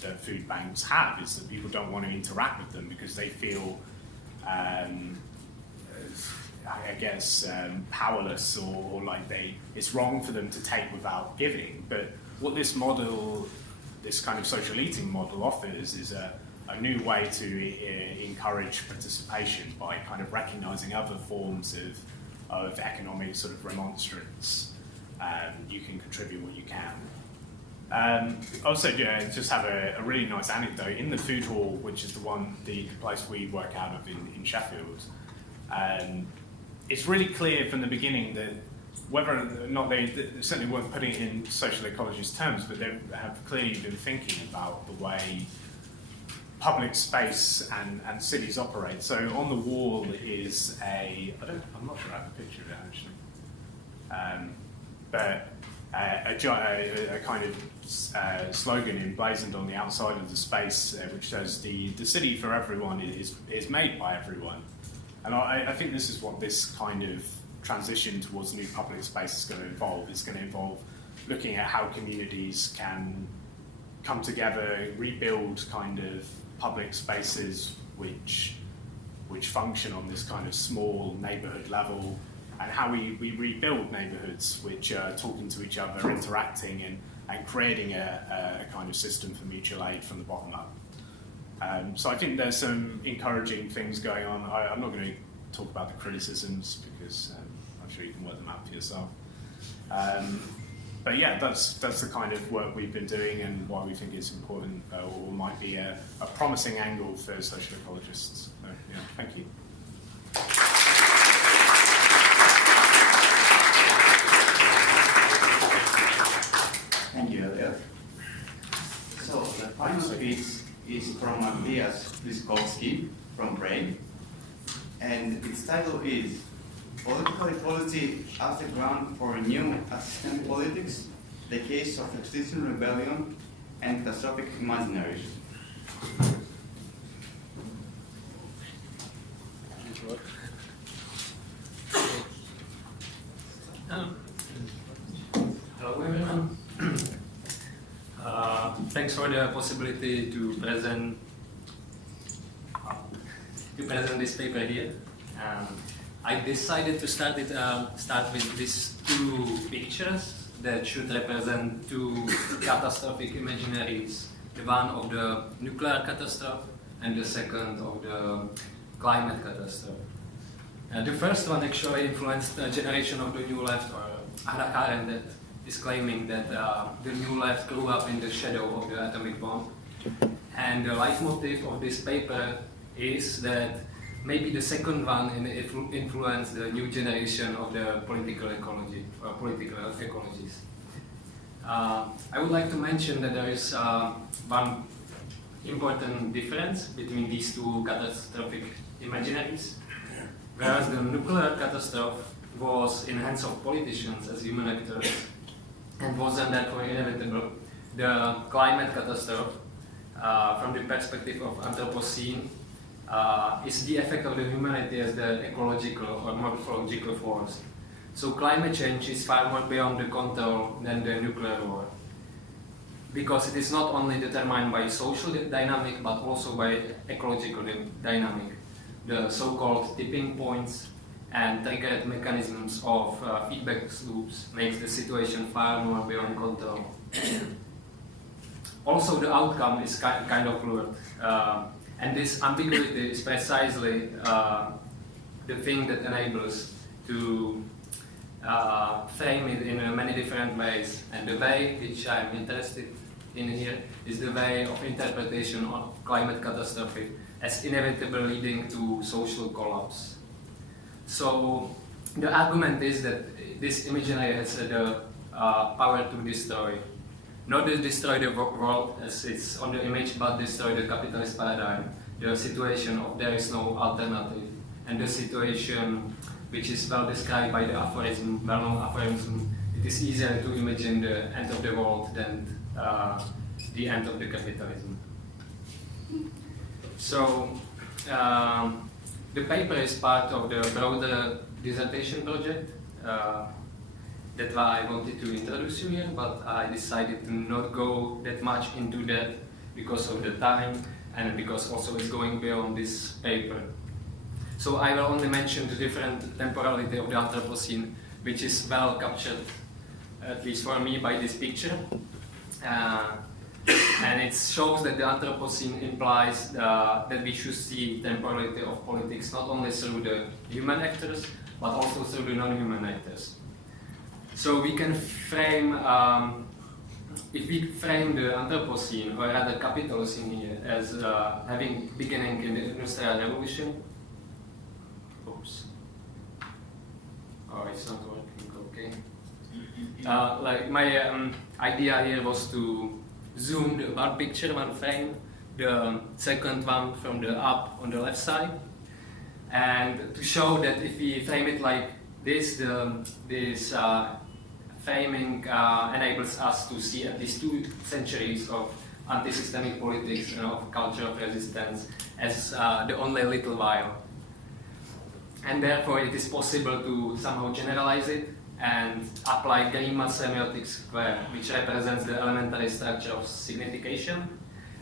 that food banks have is that people don't want to interact with them because they feel, I guess, powerless, or like it's wrong for them to take without giving. But what this model, this kind of social eating model offers is a new way to encourage participation by kind of recognising other forms of economic sort of remonstrance. You can contribute what you can. Also, just have a really nice anecdote. In the food hall, which is the place we work out of in Sheffield, it's really clear from the beginning that whether or not they certainly weren't putting it in social ecologist terms, but they have clearly been thinking about the way public space and cities operate. So on the wall is I'm not sure I have a picture of it actually, but a kind of slogan emblazoned on the outside of the space, which says the city for everyone is made by everyone. And I think this is what this kind of transition towards new public space is going to involve. It's going to involve looking at how communities can come together, rebuild kind of public spaces which function on this kind of small neighbourhood level, and how we rebuild neighbourhoods which are talking to each other, interacting, and creating a kind of system for mutual aid from the bottom up. So I think there's some encouraging things going on. I'm not going to talk about the criticisms because I'm sure you can work them out for yourself. But yeah, that's the kind of work we've been doing and why we think it's important, or might be a promising angle for social ecologists. So, yeah, thank you. Thank you, Elliott. So the final piece is from Matyáš Křížkovský from Prague, and its title is Political Ecology as the Ground for New Assistant Politics, the Case of Extinction Rebellion and Catastrophic Imaginaries. Hello everyone. Thanks for the possibility to present this paper here. I decided to start with these two pictures that should represent two catastrophic imaginaries. The one of the nuclear catastrophe and the second of the climate catastrophe. The first one actually influenced the generation of the New Left, or Hannah Arendt, that is claiming that the New Left grew up in the shadow of the atomic bomb. And the leitmotif of this paper is that maybe the second one influenced the new generation of the political ecology, or political ecologies. I would like to mention that there is one important difference between these two catastrophic imaginaries. Whereas the nuclear catastrophe was in hands of politicians as human actors and wasn't therefore inevitable, the climate catastrophe, from the perspective of Anthropocene, is the effect of the humanity as the ecological or morphological force. So climate change is far more beyond the control than the nuclear war, because it is not only determined by social dynamic but also by ecological dynamic. The so-called tipping points and triggered mechanisms of feedback loops makes the situation far more beyond control. Also, the outcome is kind of blurred. And this ambiguity is precisely the thing that enables to frame it in many different ways. And the way which I'm interested in here is the way of interpretation of climate catastrophe as inevitable leading to social collapse. So the argument is that this imaginary has the power to destroy. Not to destroy the world as it's on the image, but destroy the capitalist paradigm, the situation of there is no alternative, and the situation which is well described by the aphorism, well-known aphorism, it is easier to imagine the end of the world than the end of the capitalism. So The paper is part of the broader dissertation project that I wanted to introduce you here, but I decided to not go that much into that because of the time and because also it's going beyond this paper. So I will only mention the different temporality of the Anthropocene, which is well captured, at least for me, by this picture. And it shows that the Anthropocene implies that we should see temporality of politics not only through the human actors, but also through the non-human actors. So we can frame, if we frame the Anthropocene, or rather Capitalocene here, as having beginning in the Industrial Revolution. Oops. Oh, it's not working, okay. Like my idea here was to zoom the one picture, one frame, the second one from the up on the left side, and to show that if we frame it like this, this framing enables us to see at least 2 centuries of anti-systemic politics and of culture of resistance as the only little while. And therefore it is possible to somehow generalize it and apply Grima semiotic square, which represents the elementary structure of signification,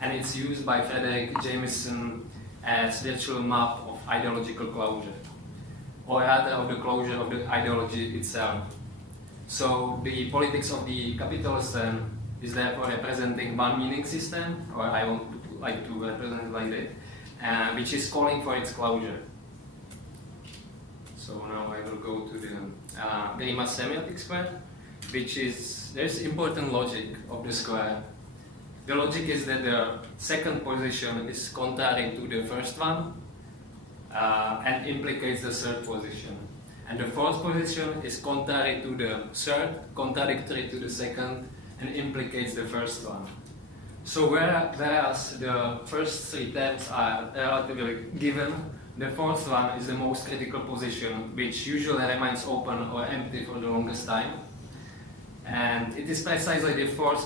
and it's used by Frederick Jameson as virtual map of ideological closure, or rather of the closure of the ideology itself. So the politics of the Capitalocene is therefore representing one meaning system, or I would like to represent it like that, which is calling for its closure. So now I will go to the Grima semiotic square, which is, there's important logic of the square. The logic is that the second position is contrary to the first one and implicates the third position. And the fourth position is contrary to the third, contradictory to the second, and implicates the first one. So whereas the first 3 terms are relatively given, the fourth one is the most critical position, which usually remains open or empty for the longest time. And it is precisely the fourth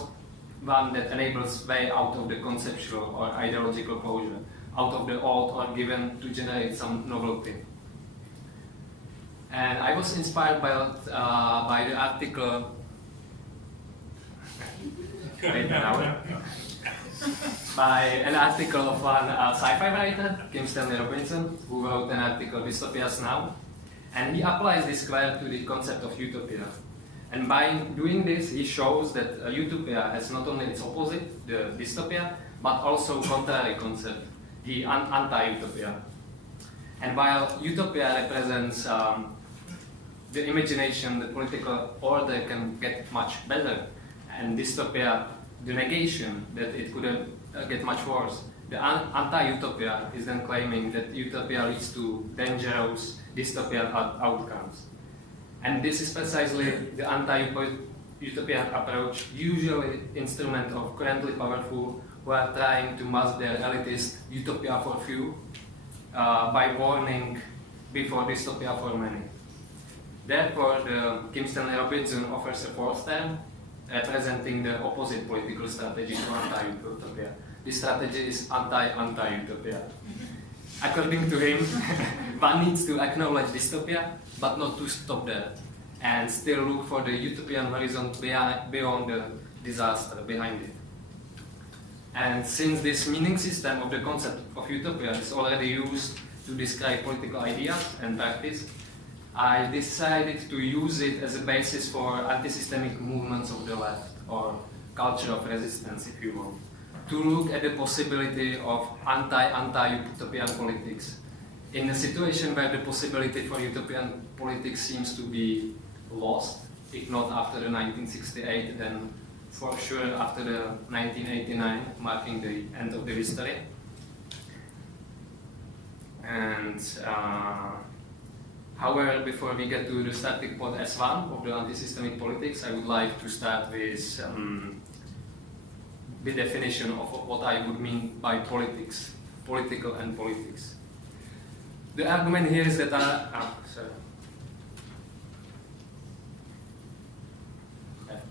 one that enables way out of the conceptual or ideological closure, out of the old or given to generate some novelty. And I was inspired by the article by an article of one sci-fi writer, Kim Stanley Robinson, who wrote an article, Dystopias Now, and he applies this square to the concept of utopia. And by doing this, he shows that utopia has not only its opposite, the dystopia, but also contrary concept, the anti-utopia. And while utopia represents the imagination that political order can get much better, and dystopia, the negation that it could get much worse, the anti-utopia is then claiming that utopia leads to dangerous dystopian outcomes. And this is precisely the anti-utopian approach, usually instrument of currently powerful who are trying to mask their elitist utopia for few by warning before dystopia for many. Therefore, the Kim Stanley Robinson offers a fourth term, representing the opposite political strategy to anti-utopia. This strategy is anti-utopia. According to him, one needs to acknowledge dystopia, but not to stop there, and still look for the utopian horizon beyond the disaster behind it. And since this meaning system of the concept of utopia is already used to describe political ideas and practice, I decided to use it as a basis for anti-systemic movements of the left, or culture of resistance, if you will, to look at the possibility of anti-utopian politics. In a situation where the possibility for utopian politics seems to be lost, if not after the 1968, then for sure after the 1989, marking the end of the history. And however, before we get to the starting point S1 of the anti-systemic politics, I would like to start with the definition of what I would mean by politics, political and politics. The argument here is that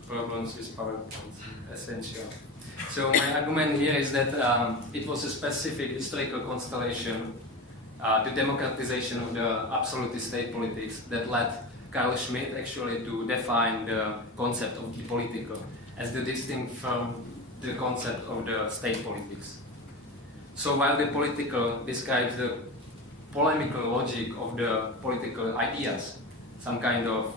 problems with PowerPoint, essential. So my argument here is that it was a specific historical constellation the democratization of the absolutist state politics that led Carl Schmitt actually to define the concept of the political as the distinct from the concept of the state politics. So while the political describes the polemical logic of the political ideas, some kind of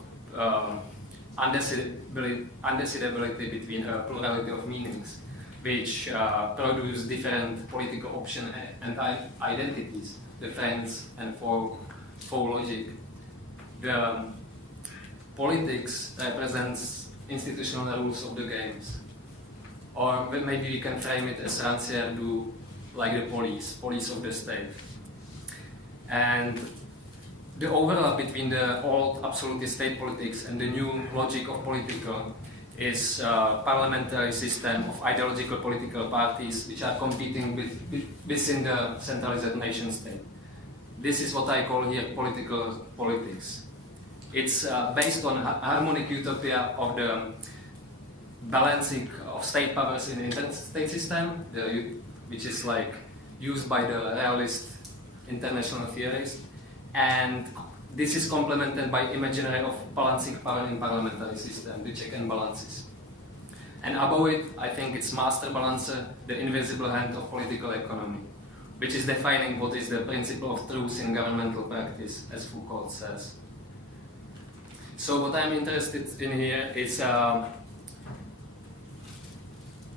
undecidability between a plurality of meanings, which produce different political options and identities, the friends and foe logic. The politics represents institutional rules of the games. Or maybe we can frame it as Rancière do, like the police of the state. And the overlap between the old absolutist state politics and the new logic of political is a parliamentary system of ideological political parties which are competing within the centralized nation state. This is what I call here political politics. It's based on harmonic utopia of the balancing of state powers in the interstate system, which is like used by the realist international theorists, and this is complemented by imaginary of balancing power in parliamentary system, the check and balances. And above it, I think it's master balancer, the invisible hand of political economy, which is defining what is the principle of truth in governmental practice, as Foucault says. So what I'm interested in here is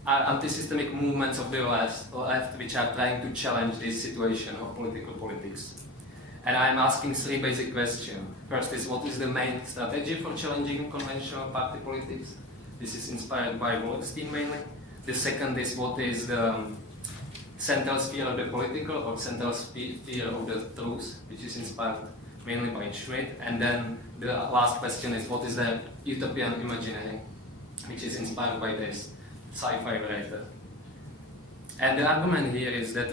anti-systemic movements of the left which are trying to challenge this situation of political politics. And I'm asking three basic questions. First is, what is the main strategy for challenging conventional party politics? This is inspired by Wallerstein mainly. The second is, what is the central sphere of the political or central sphere of the truth, which is inspired mainly by Schmitt. And then the last question is, what is the utopian imaginary, which is inspired by this sci-fi writer. And the argument here is that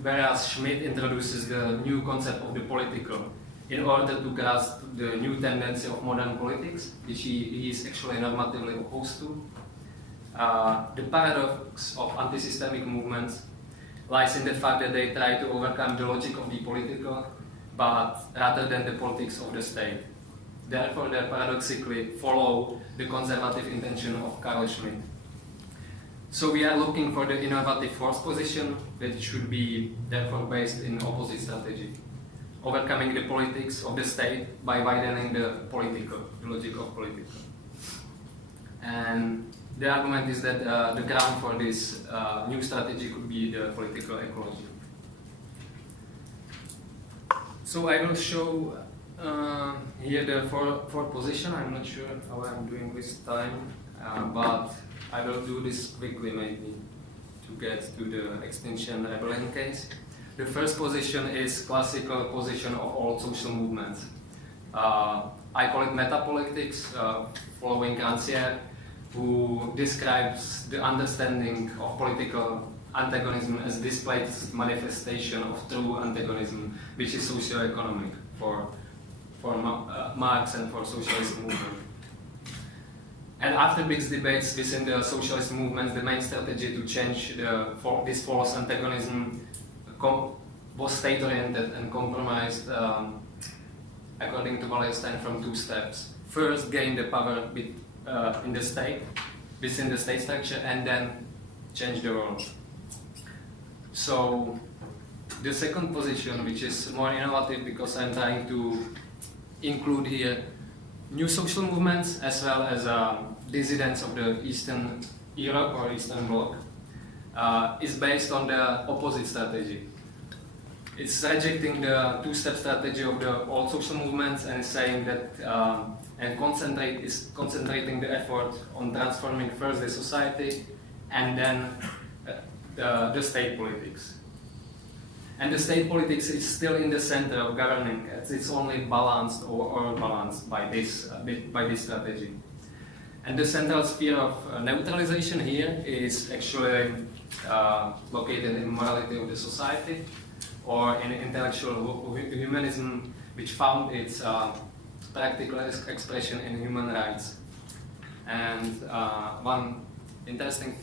whereas Schmitt introduces the new concept of the political in order to grasp the new tendency of modern politics, which he is actually normatively opposed to, the paradox of anti-systemic movements lies in the fact that they try to overcome the logic of the political, but rather than the politics of the state. Therefore, they paradoxically follow the conservative intention of Carl Schmitt. So we are looking for the innovative force position that should be therefore based in opposite strategy, overcoming the politics of the state by widening the political, the logic of political. And the argument is that the ground for this new strategy could be the political ecology. So I will show here the fourth position. I'm not sure how I'm doing this time, but I will do this quickly maybe to get to the Extinction Rebellion case. The first position is classical position of all social movements. I call it metapolitics, following Rancière, who describes the understanding of political antagonism as displaced manifestation of true antagonism, which is socio-economic for Marx and for socialist movement. And after big debates within the socialist movements, the main strategy to change this false antagonism was state-oriented and compromised, according to Wallerstein, from two steps. First, gain the power in the state, within the state structure, and then change the world. So the second position, which is more innovative because I'm trying to include here new social movements as well as dissidents of the Eastern Europe or Eastern Bloc, is based on the opposite strategy. It's rejecting the two-step strategy of the old social movements and saying that and concentrating the effort on transforming first the society and then the state politics. And the state politics is still in the center of governing. It's only balanced or balanced by this strategy. And the central sphere of neutralization here is actually located in morality of the society or in intellectual humanism, which found its practical expression in human rights. And one interesting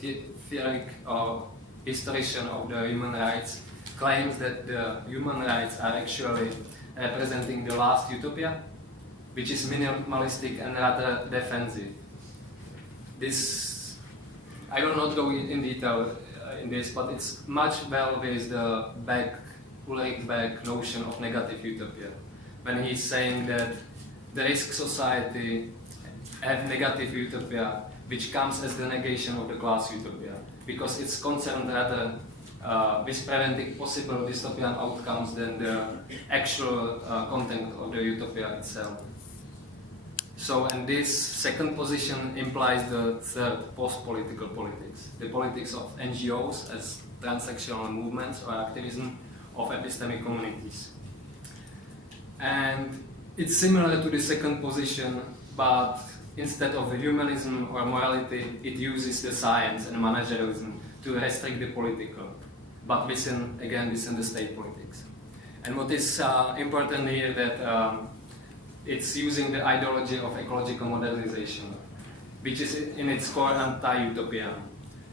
theoretic historian of the human rights claims that the human rights are actually representing the last utopia, which is minimalistic and rather defensive. This, I will not go in detail in this, but it's much well with the Ulrich Beck notion of negative utopia, when he's saying that the risk society have negative utopia, which comes as the negation of the class utopia, because it's concerned rather with preventing possible dystopian outcomes than the actual content of the utopia itself. So, and this second position implies the third, post-political politics, the politics of NGOs as transactional movements or activism of epistemic communities. And it's similar to the second position, but instead of the humanism or morality, it uses the science and managerialism to restrict the political, but within the state politics. And what is important here that it's using the ideology of ecological modernization, which is in its core anti-utopian,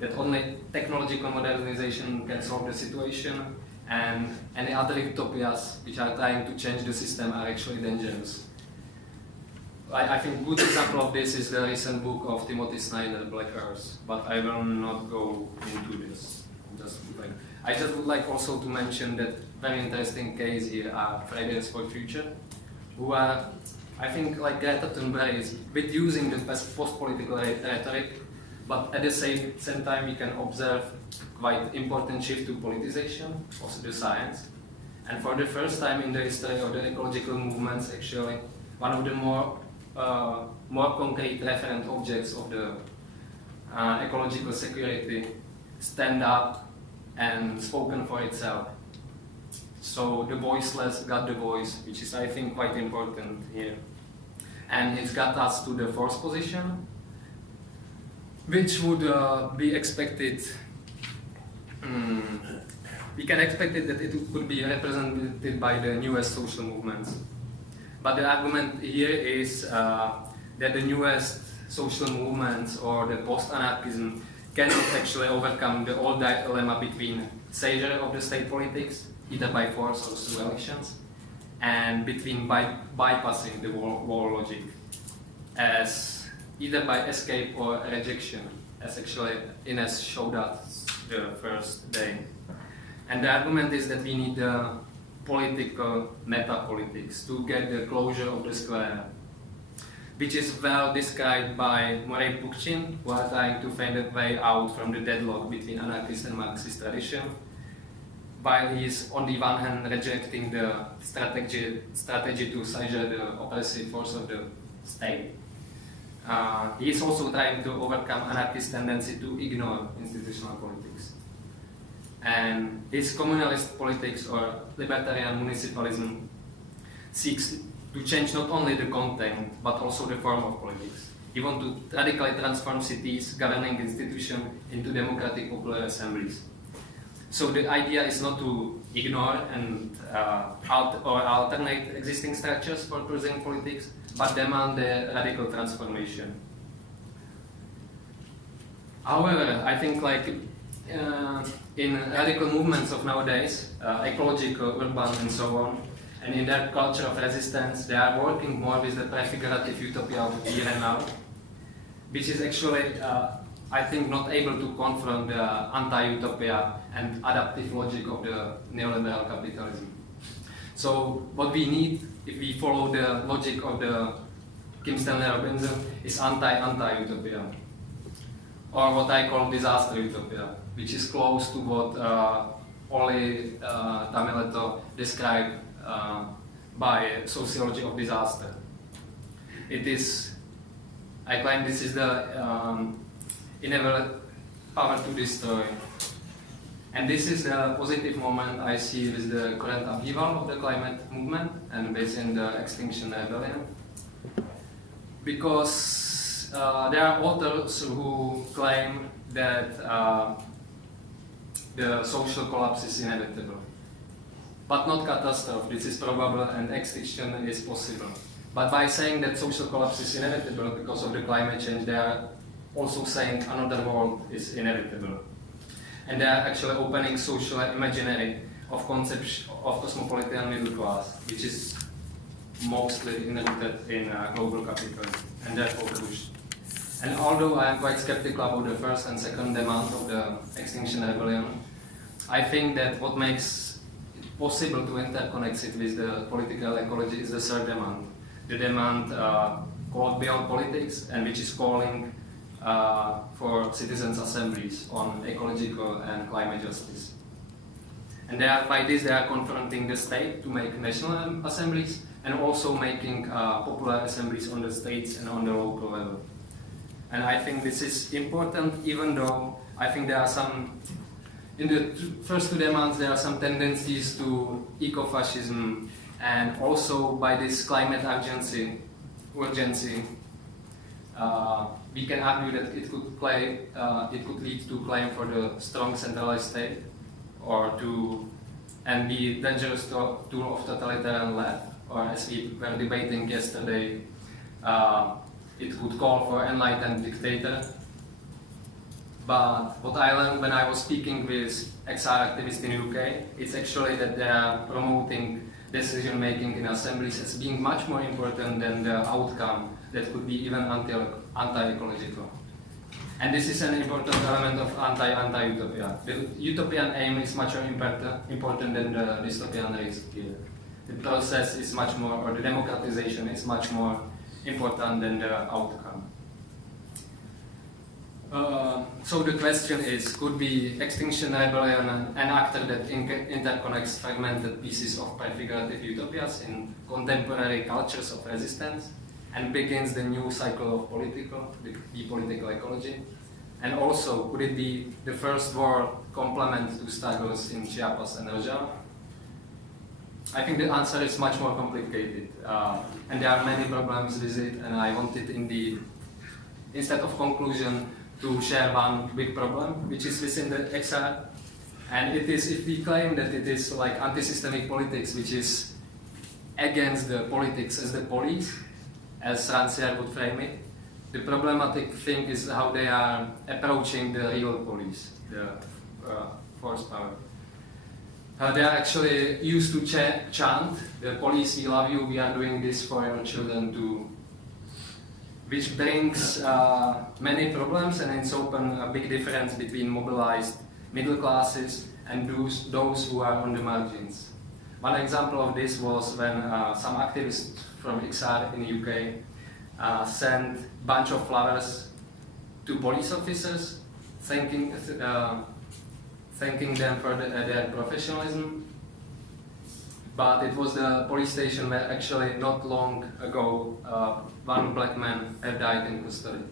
that only technological modernization can solve the situation, and any other utopias which are trying to change the system are actually dangerous. I think a good example of this is the recent book of Timothy Snyder, Black Earth, but I will not go into this. I just would like also to mention that very interesting case here are Fridays for Future, who are, I think, like Greta Thunberg is with using the post-political rhetoric, but at the same time we can observe quite important shift to politicization of the science. And for the first time in the history of the ecological movements, actually, one of the more concrete referent objects of the ecological security stand up and spoken for itself. So the voiceless got the voice, which is, I think, quite important here. And it's got us to the fourth position, which would be expected. We can expect it that it could be represented by the newest social movements. But the argument here is that the newest social movements or the post-anarchism cannot actually overcome the old dilemma between seizure of the state politics, either by force or through elections, and between bypassing the wall logic, as either by escape or rejection, as actually Ines showed us the first day. And the argument is that we need the political meta-politics to get the closure of the square, which is well described by Murray Bookchin, who are trying to find a way out from the deadlock between anarchist and Marxist tradition, while he is on the one hand rejecting the strategy to seizure the oppressive force of the state. He is also trying to overcome anarchist tendency to ignore institutional politics. And his communalist politics or libertarian municipalism seeks to change not only the content but also the form of politics. He wants to radically transform cities, governing institutions into democratic popular assemblies. So the idea is not to ignore and alternate existing structures for pursuing politics, but demand a radical transformation. However, I think in radical movements of nowadays, ecological, urban, and so on, and in their culture of resistance, they are working more with the prefigurative utopia of here and now, which is actually, I think, not able to confront the anti-utopia and adaptive logic of the neoliberal capitalism. So what we need, if we follow the logic of the Kim Stanley Robinson, is anti-utopia, or what I call disaster utopia, which is close to what Olli Tamiletto described by sociology of disaster. It is, I claim this is the inevitable power to destroy. And this is the positive moment I see with the current upheaval of the climate movement and within the Extinction Rebellion. Because there are authors who claim that the social collapse is inevitable. But not catastrophe, this is probable and extinction is possible. But by saying that social collapse is inevitable because of the climate change, they are also saying another world is inevitable. And they are actually opening social imaginary of concept of cosmopolitan middle class, which is mostly inherited in global capitalism and therefore pushed. And although I am quite skeptical about the first and second demand of the Extinction Rebellion, I think that what makes it possible to interconnect it with the political ecology is the third demand. The demand called beyond politics, and which is calling for citizens' assemblies on ecological and climate justice. And by this they are confronting the state to make national assemblies and also making popular assemblies on the states and on the local level. And I think this is important, even though I think there are some, in the first two demands, there are some tendencies to ecofascism, and also by this climate urgency, we can argue that it could lead to claim for the strong centralized state, and be dangerous tool of totalitarian left, or as we were debating yesterday, it could call for enlightened dictator. But what I learned when I was speaking with XR activists in UK, it's actually that they are promoting decision making in assemblies as being much more important than the outcome that could be even anti-ecological. And this is an important element of anti-utopia. The utopian aim is much more important than the dystopian risk here. The process is much more, or the democratization is much more important than the outcome. So the question is, could be Extinction Rebellion an actor that interconnects fragmented pieces of prefigurative utopias in contemporary cultures of resistance and begins the new cycle of the political ecology? And also, could it be the first war complement to struggles in Chiapas and Rojava? I think the answer is much more complicated, and there are many problems with it, and I wanted instead of conclusion, to share one big problem, which is within the XR, and it is, if we claim that it is like antisystemic politics, which is against the politics as the police, as Rancière would frame it, the problematic thing is how they are approaching the real police, the force power. They are actually used to chant, the police, we love you, we are doing this for your children too, which brings many problems, and it's open a big difference between mobilized middle classes and those who are on the margins. One example of this was when some activists from XR in the UK sent a bunch of flowers to police officers, thanking them for their professionalism. But it was the police station where actually not long ago one black man had died in custody.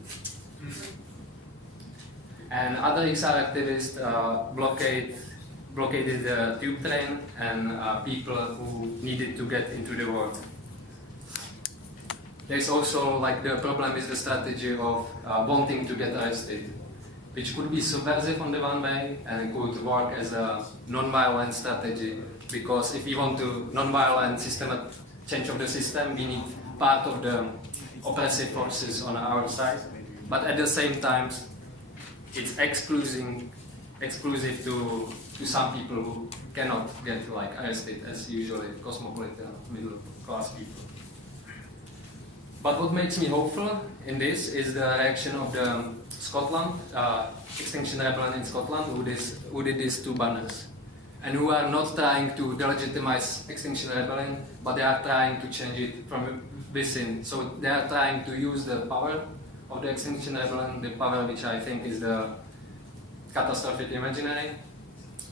And other XR activists blockaded the tube train and people who needed to get into the ward. There's also like the problem is the strategy of wanting to get arrested, which could be subversive on the one way and could work as a non-violent strategy, because if we want to non-violent systemic change of the system, we need part of the oppressive forces on our side, but at the same time it's exclusive to some people who cannot get like arrested as usually cosmopolitan middle class people. But what makes me hopeful in this is the reaction of the Scotland, Extinction Rebellion in Scotland, who did these two banners, and who are not trying to delegitimize Extinction Rebellion, but they are trying to change it from within. So they are trying to use the power of the Extinction Rebellion, the power which I think is the catastrophic imaginary,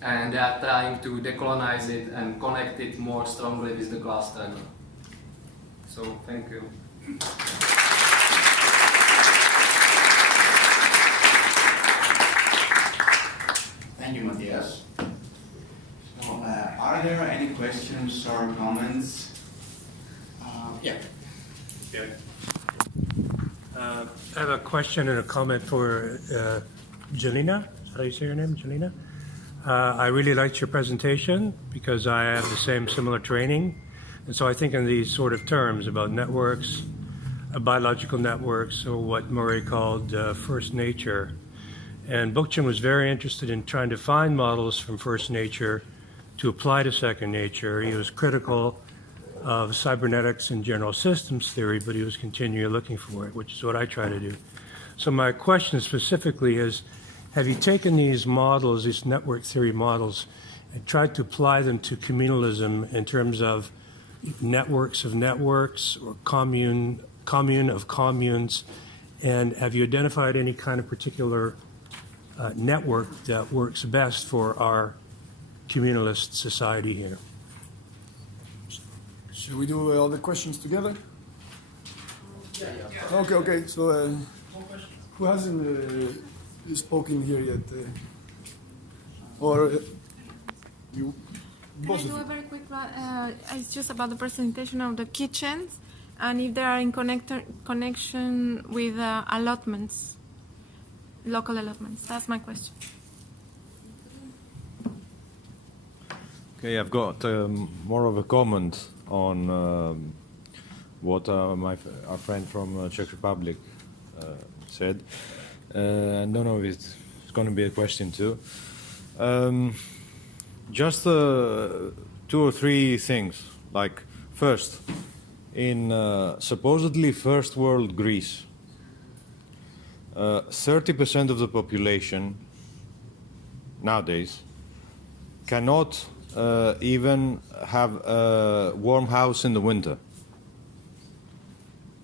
and they are trying to decolonize it and connect it more strongly with the class struggle. So thank you. Thank you, Matyáš. So, are there any questions or comments? Yeah. I have a question and a comment for Jelena. Is that how you say your name, Jelena? I really liked your presentation because I have the similar training. And so I think in these sort of terms about networks, biological networks, or what Murray called first nature. And Bookchin was very interested in trying to find models from first nature to apply to second nature. He was critical of cybernetics and general systems theory, but he was continually looking for it, which is what I try to do. So my question specifically is, have you taken these models, these network theory models, and tried to apply them to communalism in terms of networks of networks or commune of communes? And have you identified any kind of particular network that works best for our communalist society here? Should we do all the questions together? Yeah. Okay. So, who hasn't spoken here yet? You? Can I do a very quick one? It's just about the presentation of the kitchens and if they are in connection with allotments, local allotments. That's my question. Okay, I've got more of a comment on what our friend from Czech Republic said. I don't know if it's going to be a question too. Just 2 or 3 things. Like, first, in supposedly first world Greece, 30% of the population nowadays cannot even have a warm house in the winter.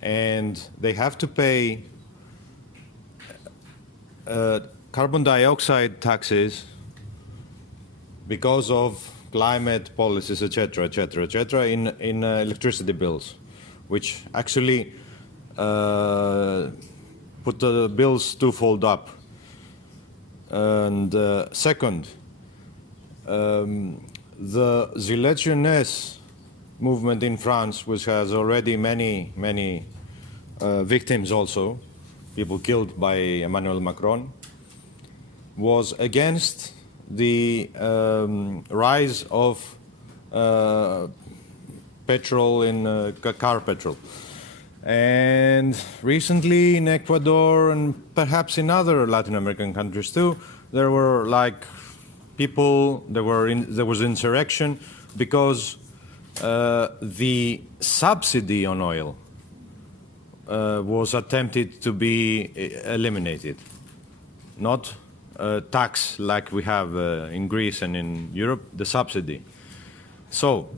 And they have to pay carbon dioxide taxes because of climate policies, etc., in electricity bills, which actually put the bills twofold up. And second, the Gilets Jaunes movement in France, which has already many victims also, people killed by Emmanuel Macron, was against the rise of petrol in car petrol. And recently in Ecuador and perhaps in other Latin American countries too, there were like people, there was insurrection because the subsidy on oil was attempted to be eliminated, not tax like we have in Greece and in Europe, the subsidy. So,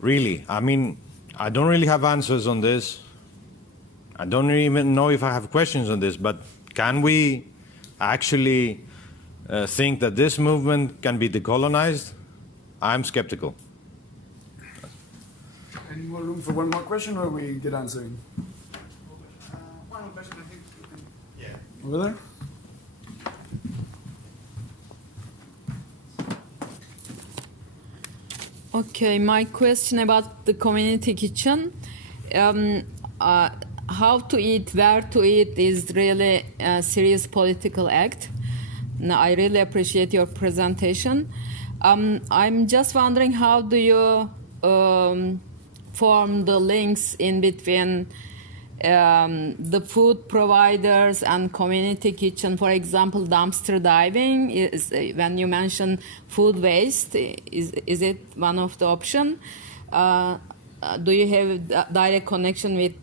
really, I mean, I don't really have answers on this. I don't even know if I have questions on this, but can we actually think that this movement can be decolonized? I'm skeptical. Any more room for one more question, or we get answering? One more question, I think. Yeah. Over there? Okay, my question about the community kitchen. How to eat, where to eat is really a serious political act. Now, I really appreciate your presentation. I'm just wondering, how do you form the links in between the food providers and community kitchen? For example, dumpster diving, is, when you mention food waste, is it one of the options? Do you have a direct connection with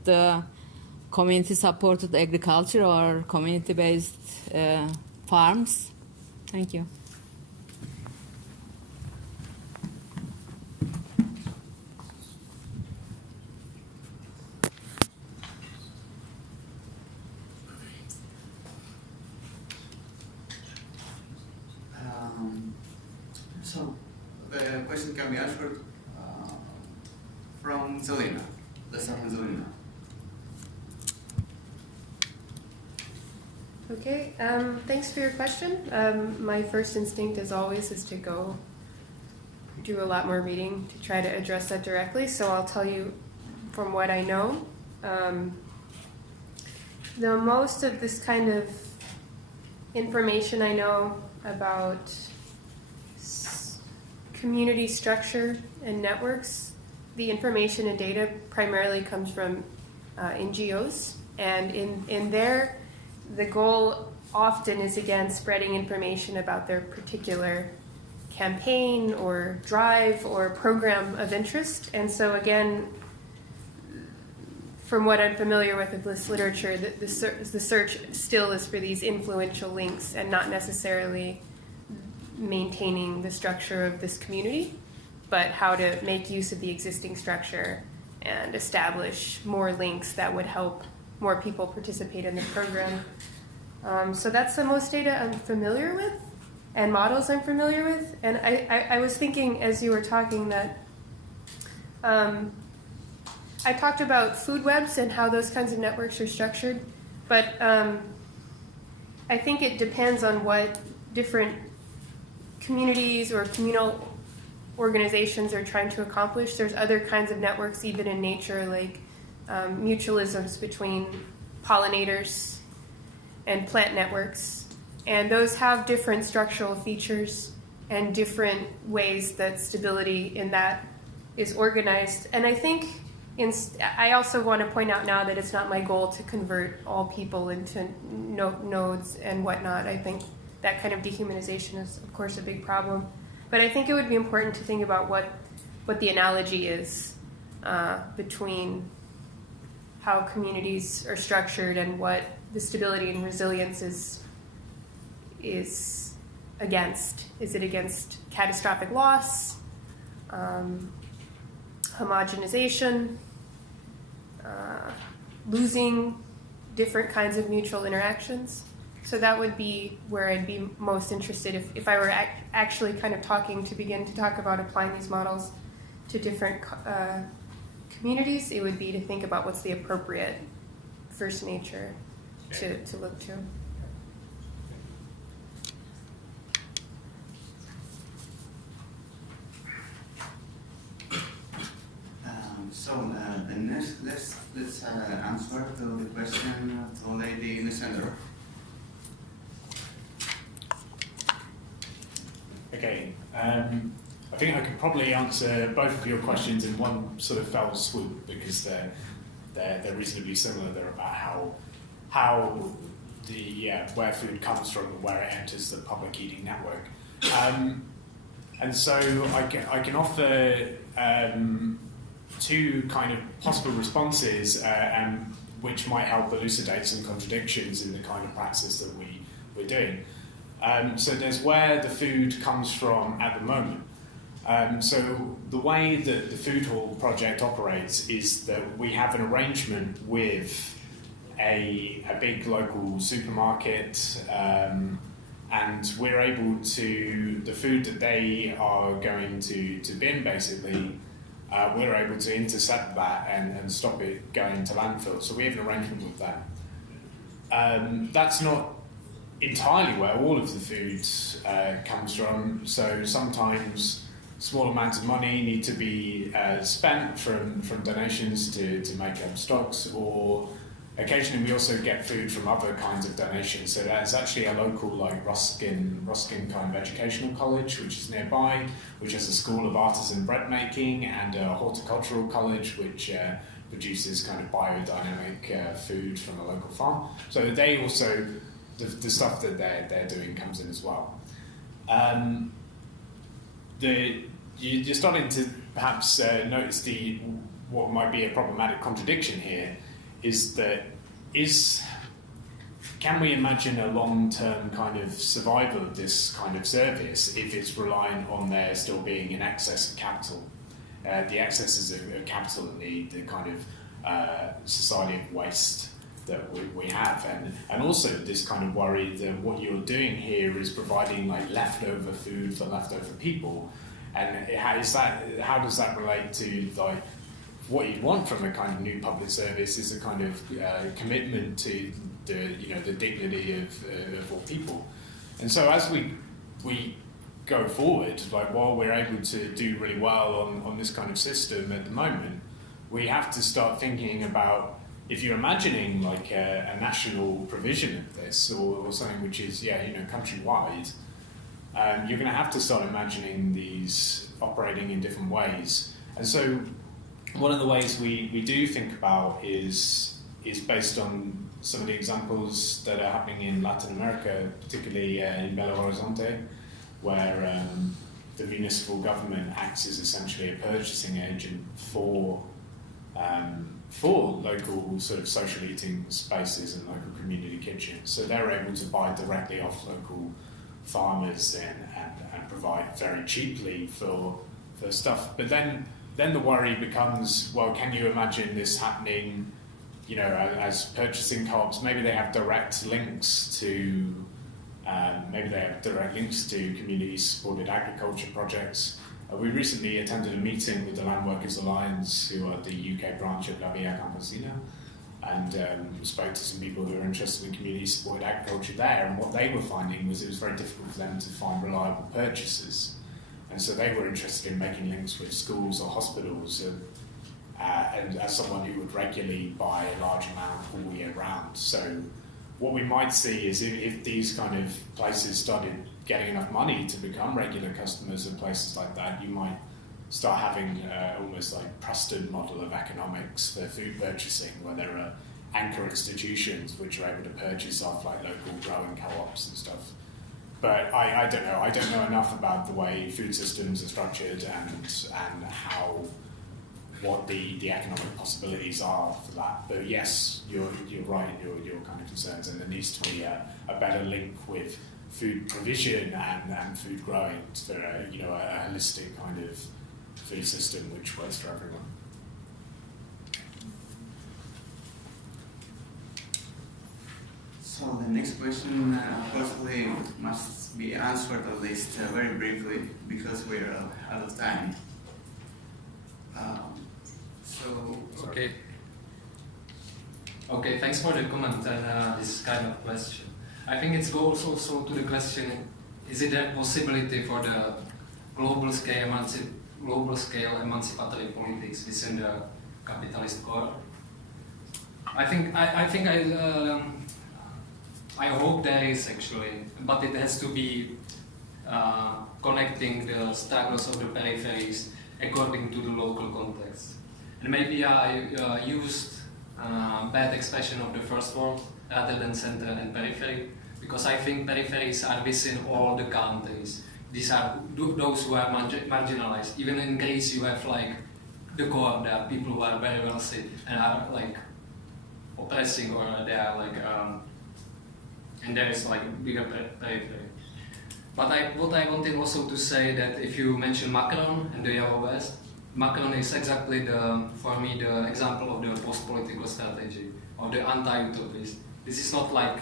community-supported agriculture or community-based farms? Thank you. So the question can be answered from Jelena. Let's start from Jelena. Okay, thanks for your question. My first instinct, as always, is to go do a lot more reading to try to address that directly. So I'll tell you from what I know. The most of this kind of information I know about community structure and networks, the information and data primarily comes from NGOs, and in there, the goal often is, again, spreading information about their particular campaign or drive or program of interest. And so again, from what I'm familiar with this literature, the search still is for these influential links and not necessarily maintaining the structure of this community, but how to make use of the existing structure and establish more links that would help more people participate in the program. So that's the most data I'm familiar with and models I'm familiar with. And I was thinking as you were talking that I talked about food webs and how those kinds of networks are structured, but I think it depends on what different communities or communal organizations are trying to accomplish. There's other kinds of networks, even in nature, like mutualisms between pollinators and plant networks. And those have different structural features and different ways that stability in that is organized. And I think I also want to point out now that it's not my goal to convert all people into nodes and whatnot. I think that kind of dehumanization is, of course, a big problem. But I think it would be important to think about what the analogy is between how communities are structured and what the stability and resilience is against. Is it against catastrophic loss, homogenization, losing different kinds of mutual interactions? So that would be where I'd be most interested if I were actually kind of begin to talk about applying these models to different communities. It would be to think about what's the appropriate first nature to look to. The next, let's answer to the question to the lady in the center. Okay, I think I can probably answer both of your questions in one sort of fell swoop because they're reasonably similar. They're about how where food comes from and where it enters the public eating network. And so I can offer two kind of possible responses which might help elucidate some contradictions in the kind of praxis that we're doing. So there's where the food comes from at the moment. So the way that the Food Hall project operates is that we have an arrangement with a big local supermarket, and we're able to, the food that they are going to bin basically, we're able to intercept that and stop it going to landfill. So we have an arrangement with them. That's not entirely where all of the food comes from. So sometimes small amounts of money need to be spent from donations to make up stocks, or occasionally we also get food from other kinds of donations. So there's actually a local like Ruskin kind of educational college which is nearby, which has a school of artisan bread making, and a horticultural college which produces kind of biodynamic food from a local farm. So they also, the stuff that they're doing comes in as well. You're starting to perhaps notice what might be a problematic contradiction here is that can we imagine a long-term kind of survival of this kind of service if it's reliant on there still being an excess of capital? The excesses of capital and the kind of society of waste that we have, and also this kind of worry that what you're doing here is providing like leftover food for leftover people, and how does that relate to like what you'd want from a kind of new public service is a kind of commitment to the dignity of all people. And so as we go forward, like while we're able to do really well on this kind of system at the moment, we have to start thinking about, if you're imagining like a national provision of this or something which is countrywide, you're going to have to start imagining these operating in different ways. And so one of the ways we do think about is based on some of the examples that are happening in Latin America, particularly in Belo Horizonte, where the municipal government acts as essentially a purchasing agent for local sort of social eating spaces and local community kitchens. So they're able to buy directly off local farmers and provide very cheaply for stuff. But then the worry becomes, well, can you imagine this happening, you know, as purchasing co-ops? Maybe they have direct links to community-supported agriculture projects. We recently attended a meeting with the Land Workers Alliance, who are the UK branch of La Via Campesina, and spoke to some people who are interested in community-supported agriculture there. And what they were finding was it was very difficult for them to find reliable purchasers. And so they were interested in making links with schools or hospitals, and as someone who would regularly buy a large amount all year round. So what we might see is if these kind of places started getting enough money to become regular customers of places like that, you might start having almost like Preston model of economics for food purchasing, where there are anchor institutions which are able to purchase off like local growing co-ops and stuff. But I don't know. I don't know enough about the way food systems are structured and what the economic possibilities are for that. But yes, you're right in your kind of concerns, and there needs to be a better link with food provision and food growing for a holistic kind of food system which works for everyone. So the next question, possibly must be answered at least very briefly because we're out of time. Okay, thanks for the comment and this kind of question. I think it goes also to the question, is it a possibility for the global scale emancipatory politics within the capitalist core? I hope there is actually, but it has to be connecting the struggles of the peripheries according to the local context. And maybe I used bad expression of the first world rather than center and periphery, because I think peripheries are within all the countries. These are those who are marginalized. Even in Greece you have like the core, there are people who are very wealthy and are like oppressing, or they are like and there is like bigger periphery. But what I wanted also to say that if you mention Macron and the Yellow Vest, Macron is exactly for me the example of the post-political strategy, of the anti-utopist. This is not like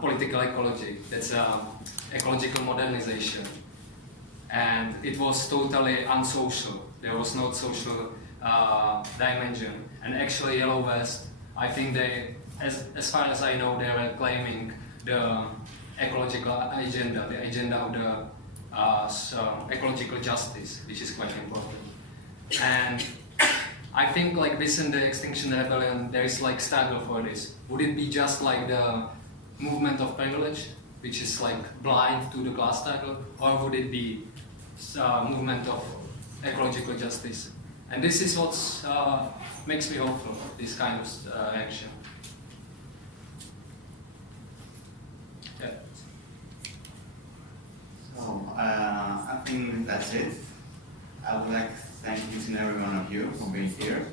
political ecology, that's ecological modernization. And it was totally unsocial. There was no social dimension. And actually Yellow Vest, I think they, as far as I know, they were claiming the ecological agenda, the agenda of the ecological justice, which is quite important. And I think like within the Extinction Rebellion, there is like struggle for this. Would it be just like the movement of privilege, which is like blind to the class struggle, or would it be movement of ecological justice? And this is what makes me hopeful, this kind of action. Yeah. So I think that's it. I would like to thank each and every one of you for being here.